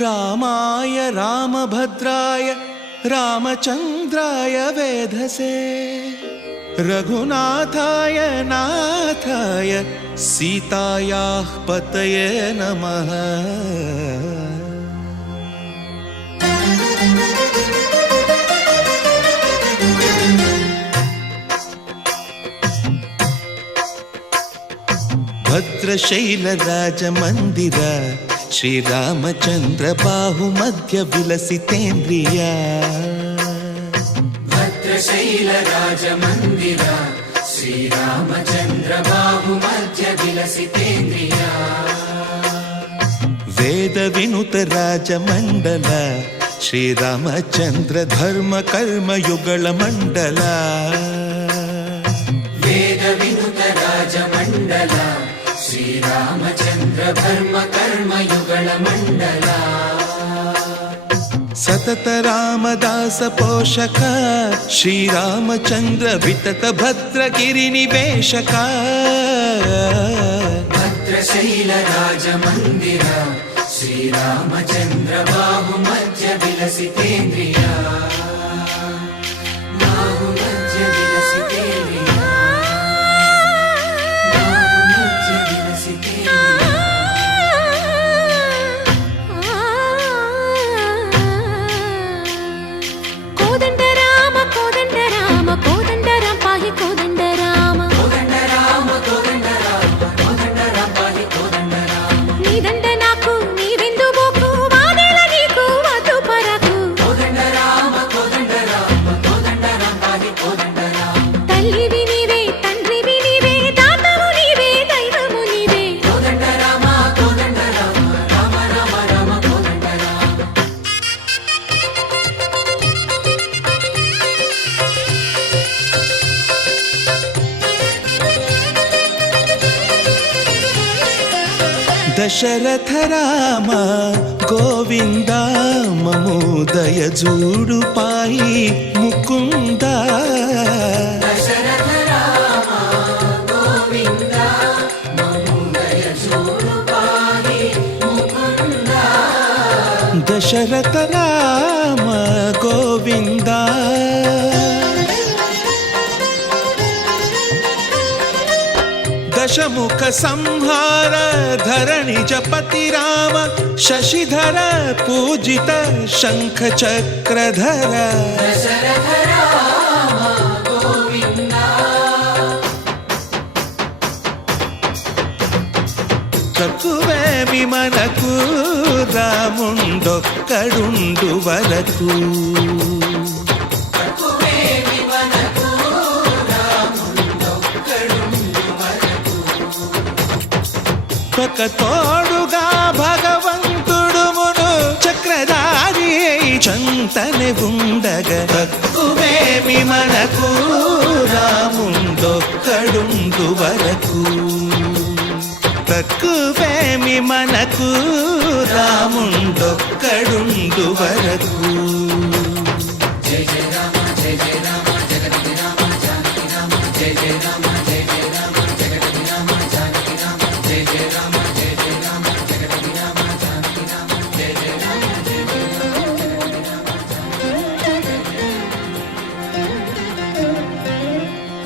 రామాయ రామభద్రాయ రామచంద్రాయ వేధసే రఘునాథాయ నాథాయ సీతాయాః పతయే నమః. భద్రశైలరాజమందిర శ్రీరామచంద్ర బాహుమధ్య విలసితేంద్రియ భద్రశైలరాజమందిర శ్రీరామచంద్ర బాహుమధ్య విలసితేంద్రియ వేద వినుత రాజమండల శ్రీరామచంద్ర ధర్మ కర్మయుగళ మండల వేద వినుత రాజమండల శ్రీరామచంద్ర ధర్మ కర్మయుగళ మండల సతత రామదాస పోషక శ్రీరామచంద్ర వితత భద్రగిరి నివేశక భద్రశైల రాజమందిర శ్రీరామచంద్ర బాహుమధ్య విలసితేంద్రియ బాహుమధ్య విలసితేంద్రియ బాహుమధ్య విలసితేంద్రియ. కోదండ రామ కోదండ రామ కోదండ రామ పాహి కోదండ రామ కోదండ రామ కోదండ రామ కోదండ రామ పాహి కోదండ రామ నీదండ నాకు నీవెందు బోకు వాదేల నీకు వద్దు పరకు కోదండ రామ కోదండ రామ కోదండ రామ పాహి కోదండ రామ తల్లివి నీవే తండ్రివి నీవే దాతవు నీవే దైవము నీవే కోదండ రామ కోదండ రామ రామ రామ రామ కోదండ రామ. దశరథ రామ గోవింద మము దయజూడు పాయి ముకుంద దశరథ రామ గోవింద మము దయచూడు పాహి ముకుంద. దశరథ రామ రామ గోవింద దశముఖ సంహార ధరణి జపతి రామ శశిధర పూజిత శంఖ చక్రధర దశరథ రామ గోవింద తక్కువేమి మనకు రాముండొక్కడుండు వరకు తక్కువేమి మనకు రాముడొక్కడుండు వరకు ఒక తోడుగా భగవంతుడు మును చక్రధారి చంతనే ఉండగా తక్కువేమి మనకు రాముండొక్కడుండు వరకు తక్కువేమి మనకు రాముండొక్కడుండు వరకు జయ జయ రామ జయ జయ రామ జగతి రామ జానకి రామ జయ జయ రామ జయ జయ రామ జగతి రామ జానకి రామ జయ జయ రామ జయ జయ రామ జగతి రామ జానకి రామ జయ జయ రామ జయ జయ రామ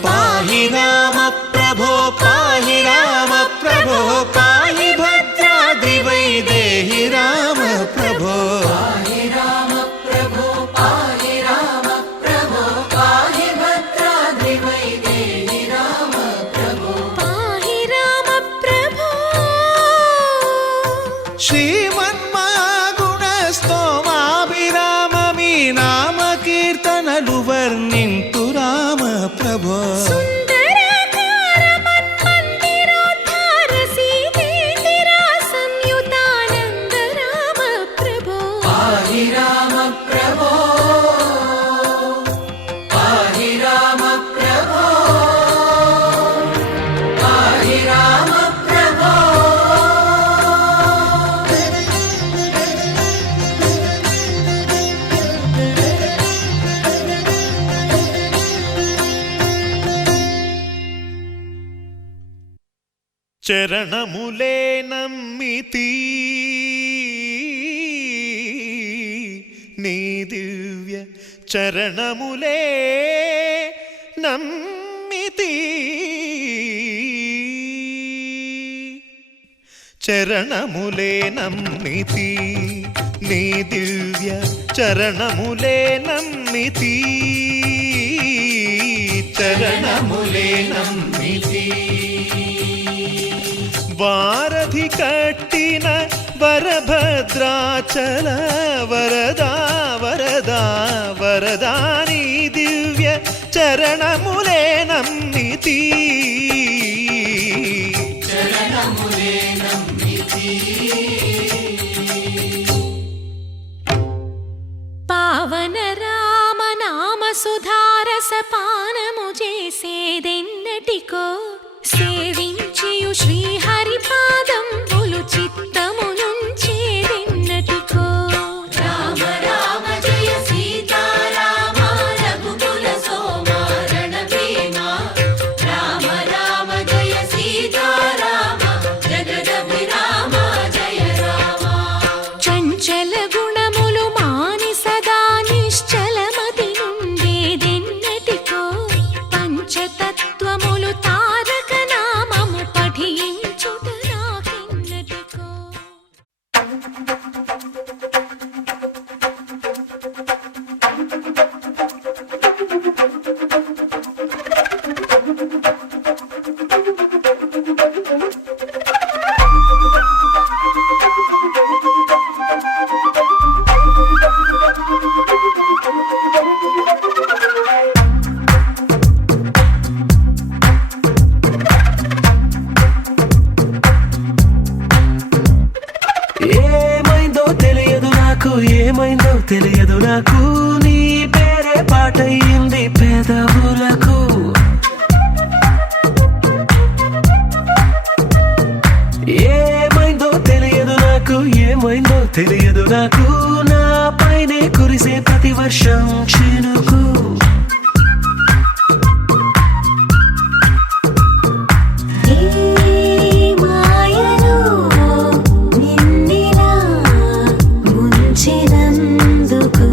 పాహి రామ ప్రభో పాహి రామ ప్రభో పాహి భద్రాద్రి వైదేహి రామ ప్రభో పాహి రామ ప్రభో పాహి రామ ప్రభో పాహి భద్రాద్రి వైదేహి రామ ప్రభో పాహి రామ ప్రభో శ్రీమన్మాగుణ స్తోమాభిరామ మీ నామ కీర్తనలు వర్ణింతు రామ ప్రభో సుందరాకార మన్మందిరోద్ధార సీతేందిర సంయుతానంద రామ ప్రభో పాహి రామ ప్రభో పాహి రామ ప్రభో పాహి రామ ప్రభో చరణములే నమ్మితి నీ దివ్య చరణములే నమ్మితి చరణములే నమ్మితి నీ దివ్య చరణములే నమ్మితి చరణములే నమ్మితి వారధి కట్టిన వరభద్రాచల వరదా వరదా వరదాని దివ్య చరణములే నమ్మితి చరణములే నమ్మితి పావన రామ నామ సుధారస పానము చేసేదెన్నటికో సేవించియు శ్రీహరి పాదంబులు చిత్తము నుంచేదెన్నటికో రామ రామ జయ సీతారామ రఘుకుల సోమ రణభీమ రామ రామ జయ సీతారామ జగదభిరామ జయ రామ చంచల గుణములు మాని సదా నిశ్చలమతి నుండేదెన్నటికో పంచతత్వములు తారక నామము పఠించుట నాకెన్నటికో ఏమైందో తెలియదు నాకు ఏమైందో తెలియదు నాకు నీ పేరే పాటయింది పెదవులకు ఏమైందో తెలియదు నాకు ఏమైందో తెలియదు నాకు నా పైనే కురిసే ప్రతి వర్షం చినుకు మాయలో నిండినా ముంచినందుకు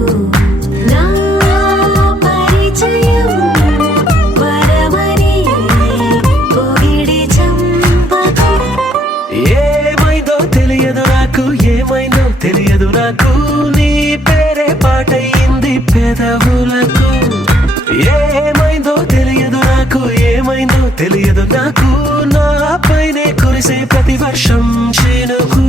పెదవులకు ఏమైందో తెలియదు నాకు, ఏమైందో తెలియదు నాకు, నా పైనే కురిసే ప్రతి వర్షం చినుకు.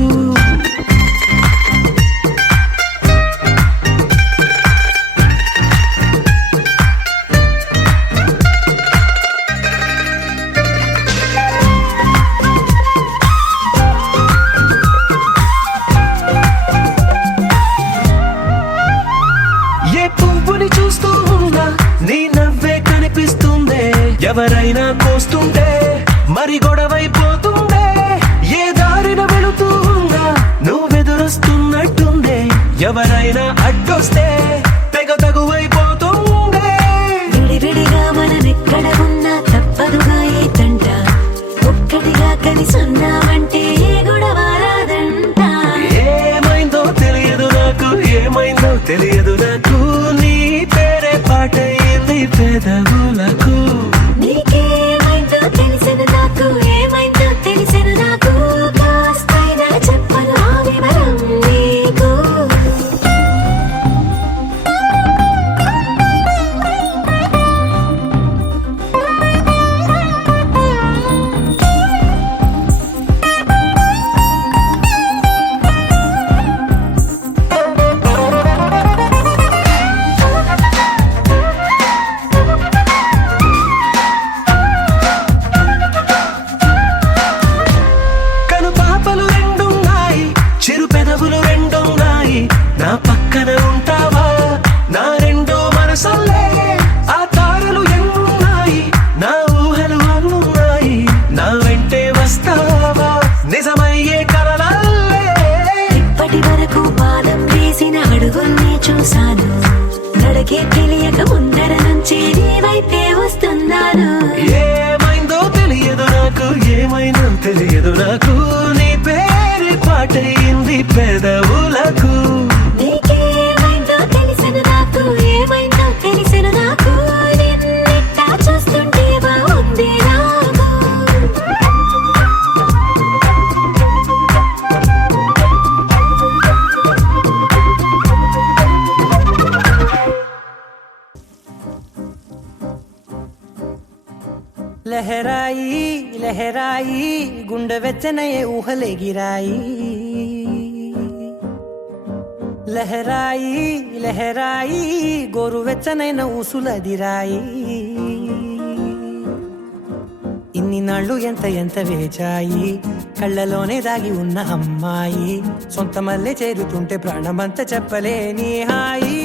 ఎవరైనా కోస్తుంటే మరి గొడవైపోతుందే, ఏ దారిన వెళుతూ ఉందా నువ్వెదురొస్తున్నట్టుందే, ఎవరైనా అడ్డొస్తే తెగ తగువైపోతుందే. విడివిడిగా మనమెక్కడ ఉన్నా తప్పదుగా ఈ తంట, ఒక్కటిగా కలిసి ఉన్నామంటే ఏ గొడవ రాదంట. ఏమైందో తెలియదు నాకు, ఏమైందో తెలియదు నాకు, నీ పేరే పాటయింది పెదవులకు. నీకేమైందో తెలిసెను నాకు, ఏమైందో తెలిసెను నాకు, కాస్తైనా చెప్పను ఆ వివరం నీకు. నా పక్కన ఉంటావా నా రెండో మనసల్లే, ఆ తారలు ఎన్నున్నాయి నా ఊహలు అన్నున్నాయి, నా వెంటే వస్తావా నిజమయ్యే కలలల్లే. ఇప్పటి వరకు పాదం వేసిన అడుగుల్ని చూశాను, నడకే తెలియక ముందర నుంచి నీ వైపే వస్తున్నాను. ఏమైందో తెలియదు నాకు, ఏమైందో తెలియదు నాకు, నీ పేరు పాటయింది పెదవులకు. నీకేమైందో తెలిసెను నాకు, ఏమైందో తెలిసెను నాకు, నిన్నెట్టా చూస్తుంటే బాగుంది నాకు. లహరాయి లహరాయి గుండె వెచ్చనయే ఊహలే గిరాయి, లహరాయి లహరాయి గోరు వెచ్చనైన ఊసులదిరాయి. ఇన్ని నాళ్ళు ఎంత ఎంత వేచాయి, కళ్ళలోనే దాగి ఉన్న అమ్మాయి, సొంత మల్లె చేరుతుంటే ప్రాణమంత చెప్పలేని హాయి.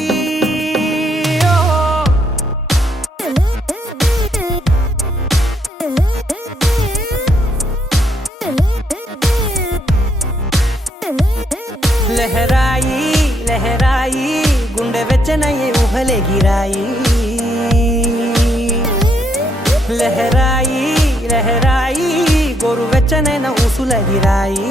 లహరాయి లహరాయి గుండె వెచ్చనయ్యే ఊహలే గిరాయి, లహరాయి లహరాయి గోరు వెచ్చనైన ఊసులదిరాయి.